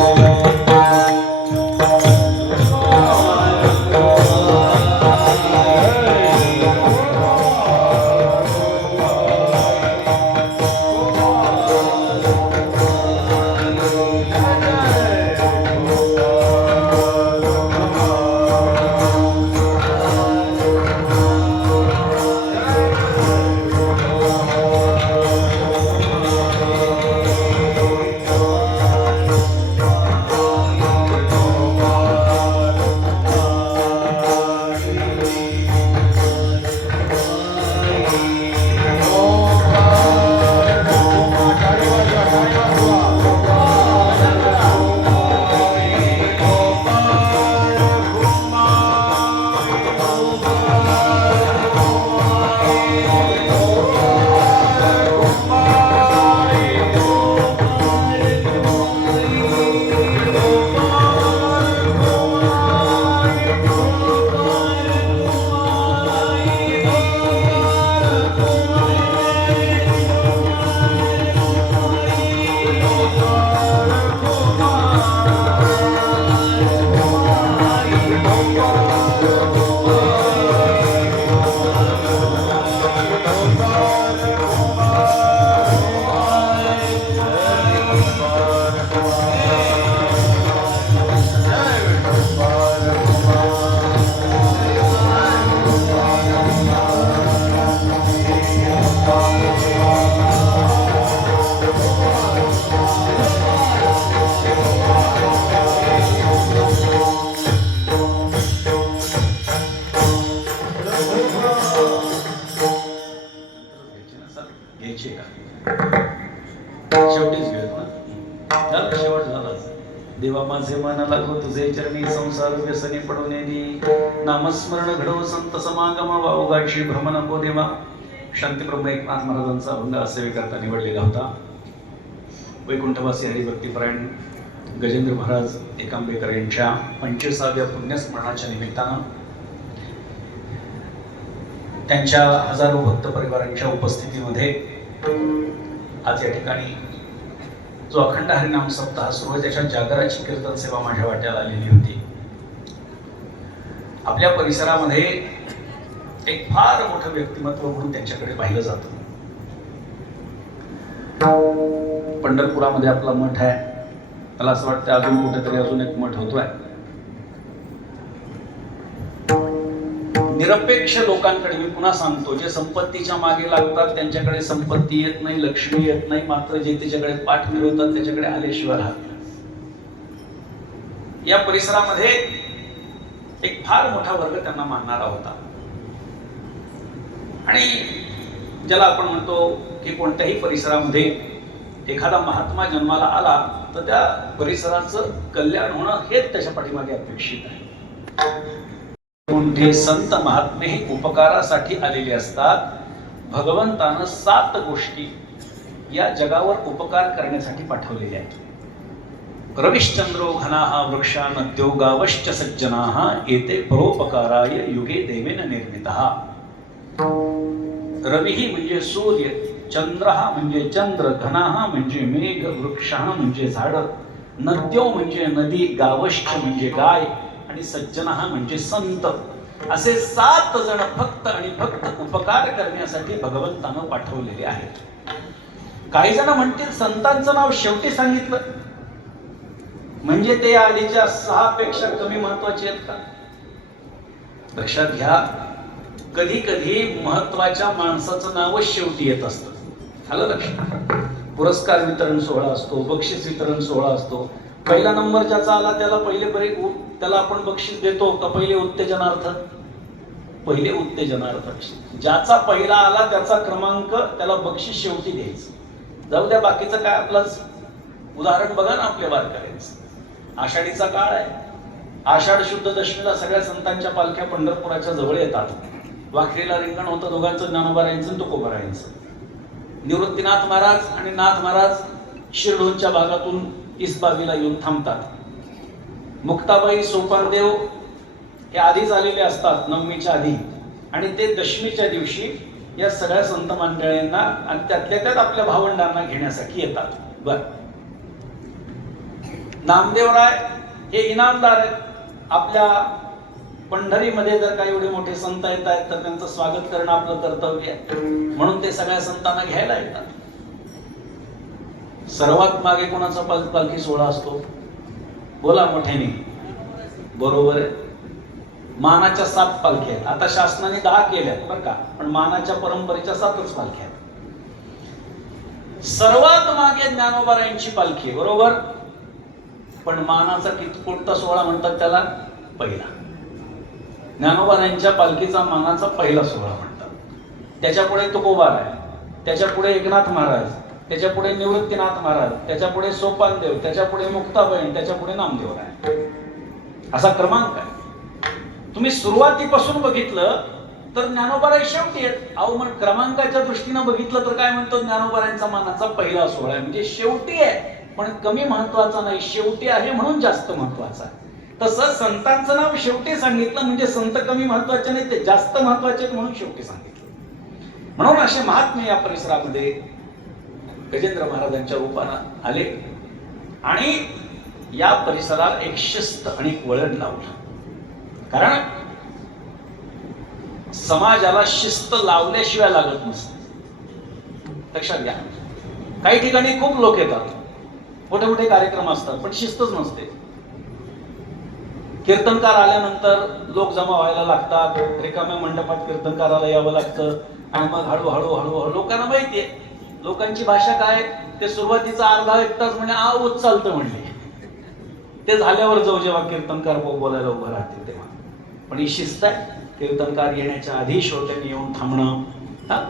देवा माझे मन लागो तुझे चरणी, संसार व्यसनी पडून येली, नामस्मरण घडो संत समागम, वावगाशी भ्रम नको देवा. शांतीप्रभू एकनाथ महाराजांचा अभंग सेवेकरता निवडलेला होता. वैकुंठवासी हरिभक्तीपरायण गजेंद्र महाराज एकांबेकर यांच्या 25व्या पुण्यस्मरणाच्या निमित्तानं त्यांच्या हजारो भक्त परिवारांच्या उपस्थितीमध्ये आज या ठिकाणी जो अखंड हरिनाम सप्ताह सुरू आहे त्याच्या जागराची कीर्तन सेवा माझ्या वाट्याला आलेली होती. आपल्या परिसरामध्ये एक फार मोठं व्यक्तिमत्व म्हणून त्यांच्याकडे पाहिलं जातं. पंढरपुरामध्ये आपला मठ आहे. मला असं वाटतं अजून कुठेतरी अजून एक मठ होतोय. निरपेक्ष लोकांकडे मी पुन्हा सांगतो, जे संपत्तीच्या मागे लागतात त्यांच्याकडे संपत्ती येत नाही, लक्ष्मी येत नाही, मात्र जे त्याच्याकडे पाठ मिळवतात त्याच्याकडे आल्याशिवाय राहत नाही. या परिसरामध्ये एक फार मोठा वर्ग त्यांना मानणारा होता. आणि ज्याला आपण म्हणतो की कोणत्याही परिसरामध्ये एखादा महात्मा जन्माला आला तर त्या परिसराचं कल्याण होणं हेच त्याच्या पाठीमागे अपेक्षित आहे. कोणते संत महात्मे हे उपकारासाठी आलेले असतात. भगवंतानं 7 गोष्टी या जगावर उपकार करण्यासाठी पाठवलेल्या आहेत. रविश्चंद्रो घनाः वृक्षा नद्यो गावश्च सज्जनाः एते परोपकाराय युगे देवेन निर्मितः. रविही म्हणजे सूर्य, चंद्रहा म्हणजे चंद्र, घनाः म्हणजे मेघ, वृक्षाः म्हणजे झाड, नद्यो म्हणजे नदी, गावश्च म्हणजे गाय आणि सज्जनहा म्हणजे संत. असे 7 जण फक्त आणि फक्त उपकार करण्यासाठी भगवंतानं पाठवलेले आहेत. काही जण म्हणतील संतांचं नाव शेवटी सांगितलं म्हणजे ते आधीच्या 6 पेक्षा कमी महत्वाचे आहेत का? लक्षात घ्या, कधी कधी महत्वाच्या माणसाचं नाव शेवटी येत असतं. आलं लक्षात? पुरस्कार वितरण सोहळा असतो, बक्षीस वितरण सोहळा असतो. पहिला नंबर ज्याचा आला त्याला आपण बक्षीस देतो का पहिले उत्तेजनार्थ? पहिले उत्तेजनार्थ. ज्याचा पहिला आला त्याचा क्रमांक त्याला बक्षीस शेवटी द्यायचं. जाऊ द्या बाकीचं काय, आपलंच उदाहरण बघा ना आपल्या वारकऱ्यांचं. आषाढीचा काळ आहे. आषाढ शुद्ध दशमीला सगळ्या संतांच्या पालख्या पंढरपुराच्या जवळ येतात. वाखरीला रिंगण होतं दोघांचं, ज्ञानोबारायांचं तुकोबारायांचं. निवृत्तीनाथ महाराज आणि नाथ महाराज शिरढोणच्या भागातून इसबावीला येऊन थांबतात. मुक्ताबाई, सोपानदेव हे आधीच आलेले असतात नवमीच्या आधी, आणि ते दशमीच्या दिवशी या सगळ्या संत मंडळींना आणि त्यातल्या त्यात आपल्या भावंडांना घेण्यासाठी येतात. बर, नामदेवराय हे इनामदार आहेत. आपल्या पंढरीमध्ये जर काही एवढे मोठे संत येत आहेत तर त्यांचं स्वागत करणं आपलं कर्तव्य आहे, म्हणून ते सगळ्या संतांना घ्यायला येतात. सर्वात मागे कोणाचा पालखी सोहळा असतो? बोला मोठ्याने. बरोबर आहे, मानाच्या 7 पालख्या आहेत. आता शासनाने 10 केल्यात बरं का, पण मानाच्या परंपरेच्या 7च पालख्या आहेत. सर्वात मागे ज्ञानोबारायांची पालखी, बरोबर, पण मानाचा कोणता सोहळा म्हणतात त्याला? पहिला. ज्ञानोबारायांच्या पालखीचा मानाचा पहिला सोहळा म्हणतात. त्याच्यापुढे तुकोबार आहे, त्याच्यापुढे एकनाथ महाराज, त्याच्यापुढे निवृत्तीनाथ महाराज, त्याच्यापुढे सोपानदेव, त्याच्यापुढे मुक्ताबाई, त्याच्यापुढे नामदेवराय. असा क्रमांक आहे. तुम्ही सुरुवातीपासून बघितलं तर ज्ञानोबाराय शेवटी आहेत. अहो, मग क्रमांकाच्या दृष्टीनं बघितलं तर काय म्हणतो? ज्ञानोबारायांचा मानाचा पहिला सोहळा आहे, म्हणजे शेवटी आहे, पण कमी महत्वाचा नाही, शेवटी आहे म्हणून जास्त महत्वाचा आहे. तसं संतांचं नाव शेवटी सांगितलं म्हणजे संत कमी महत्वाचे नाही, ते जास्त महत्वाचे म्हणून शेवटी सांगितलं. म्हणून असे महात्मे या परिसरामध्ये गजेंद्र महाराजांच्या रूपानं आले आणि या परिसरात एक शिस्त आणि एक वळण लावलं. कारण समाजाला शिस्त लावल्याशिवाय लागत नसते. लक्षात घ्या, काही ठिकाणी खूप लोक येतात, मोठे मोठे कार्यक्रम असतात, पण शिस्तच नसते. कीर्तनकार आल्यानंतर लोक जमा व्हायला लागतात, रिकाम्या मंडपात कीर्तनकाराला यावं लागतं, आणि मग हळूहळू हळूहळू लोकांना माहितीये लोकांची भाषा काय, ते सुरुवातीचा अर्धा 1 तास म्हणजे आवच चालतं म्हणले, ते झाल्यावर जाऊ जेव्हा कीर्तनकार बोलायला उभं राहते तेव्हा. पण ही शिस्त आहे. कीर्तनकार येण्याच्या आधी श्रोत्यांनी येऊन थांबणं.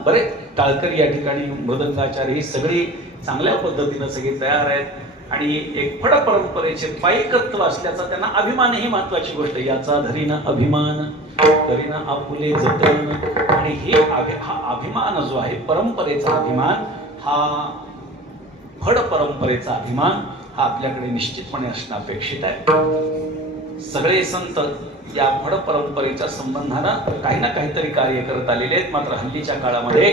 बरे टाळकरी या ठिकाणी, मृदंगाचार्य, ही सगळी चांगल्या पद्धतीनं सगळे तयार आहेत आणि एक फड परंपरेचे पायकत्व असल्याचा त्यांना अभिमान ही महत्वाची गोष्ट. याचा धरीनं अभिमान करीनं आपुले जतन. आणि हा अभिमान जो आहे, परंपरेचा अभिमान, हा फड परंपरेचा अभिमान हा आपल्याकडे निश्चितपणे असणं अपेक्षित आहे. सगळे संत या फड परंपरेच्या संबंधानं काही ना काहीतरी कार्य करत आलेले आहेत. मात्र हल्लीच्या काळामध्ये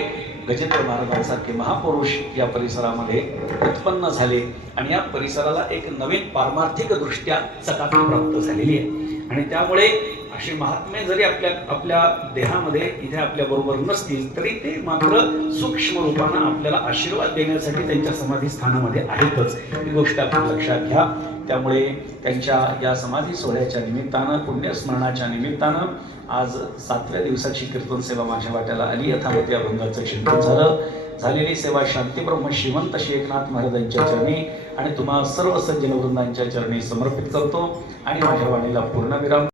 गजेंद्र महाराजांसारखे महापुरुष या परिसरामध्ये उत्पन्न झाले आणि या परिसराला एक नवीन पारमार्थिक दृष्ट्या चकाकी प्राप्त झालेली आहे. आणि त्यामुळे असे महात्मे जरी आपल्या देहामध्ये इथे आपल्या बरोबर नसतील तरी ते मात्र सूक्ष्म रूपानं आपल्याला आशीर्वाद देण्यासाठी त्यांच्या समाधी स्थानामध्ये आहेतच. ही गोष्ट आपण लक्षात घ्या. त्यामुळे त्यांच्या या समाधी सोहळ्याच्या निमित्तानं, पुण्यस्मरणाच्या निमित्तानं आज 7व्या दिवसाची कीर्तन सेवा माझ्या वाट्याला आली. यथामती अभंगाचं चिंतन झालेली सेवा शांतीब्रह्म श्रीमंत श्री एकनाथ महाराजांच्या चरणी आणि तुम्हा सर्व सज्जन वृंदांच्या चरणी समर्पित करतो आणि माझ्या वाणीला पूर्णविराम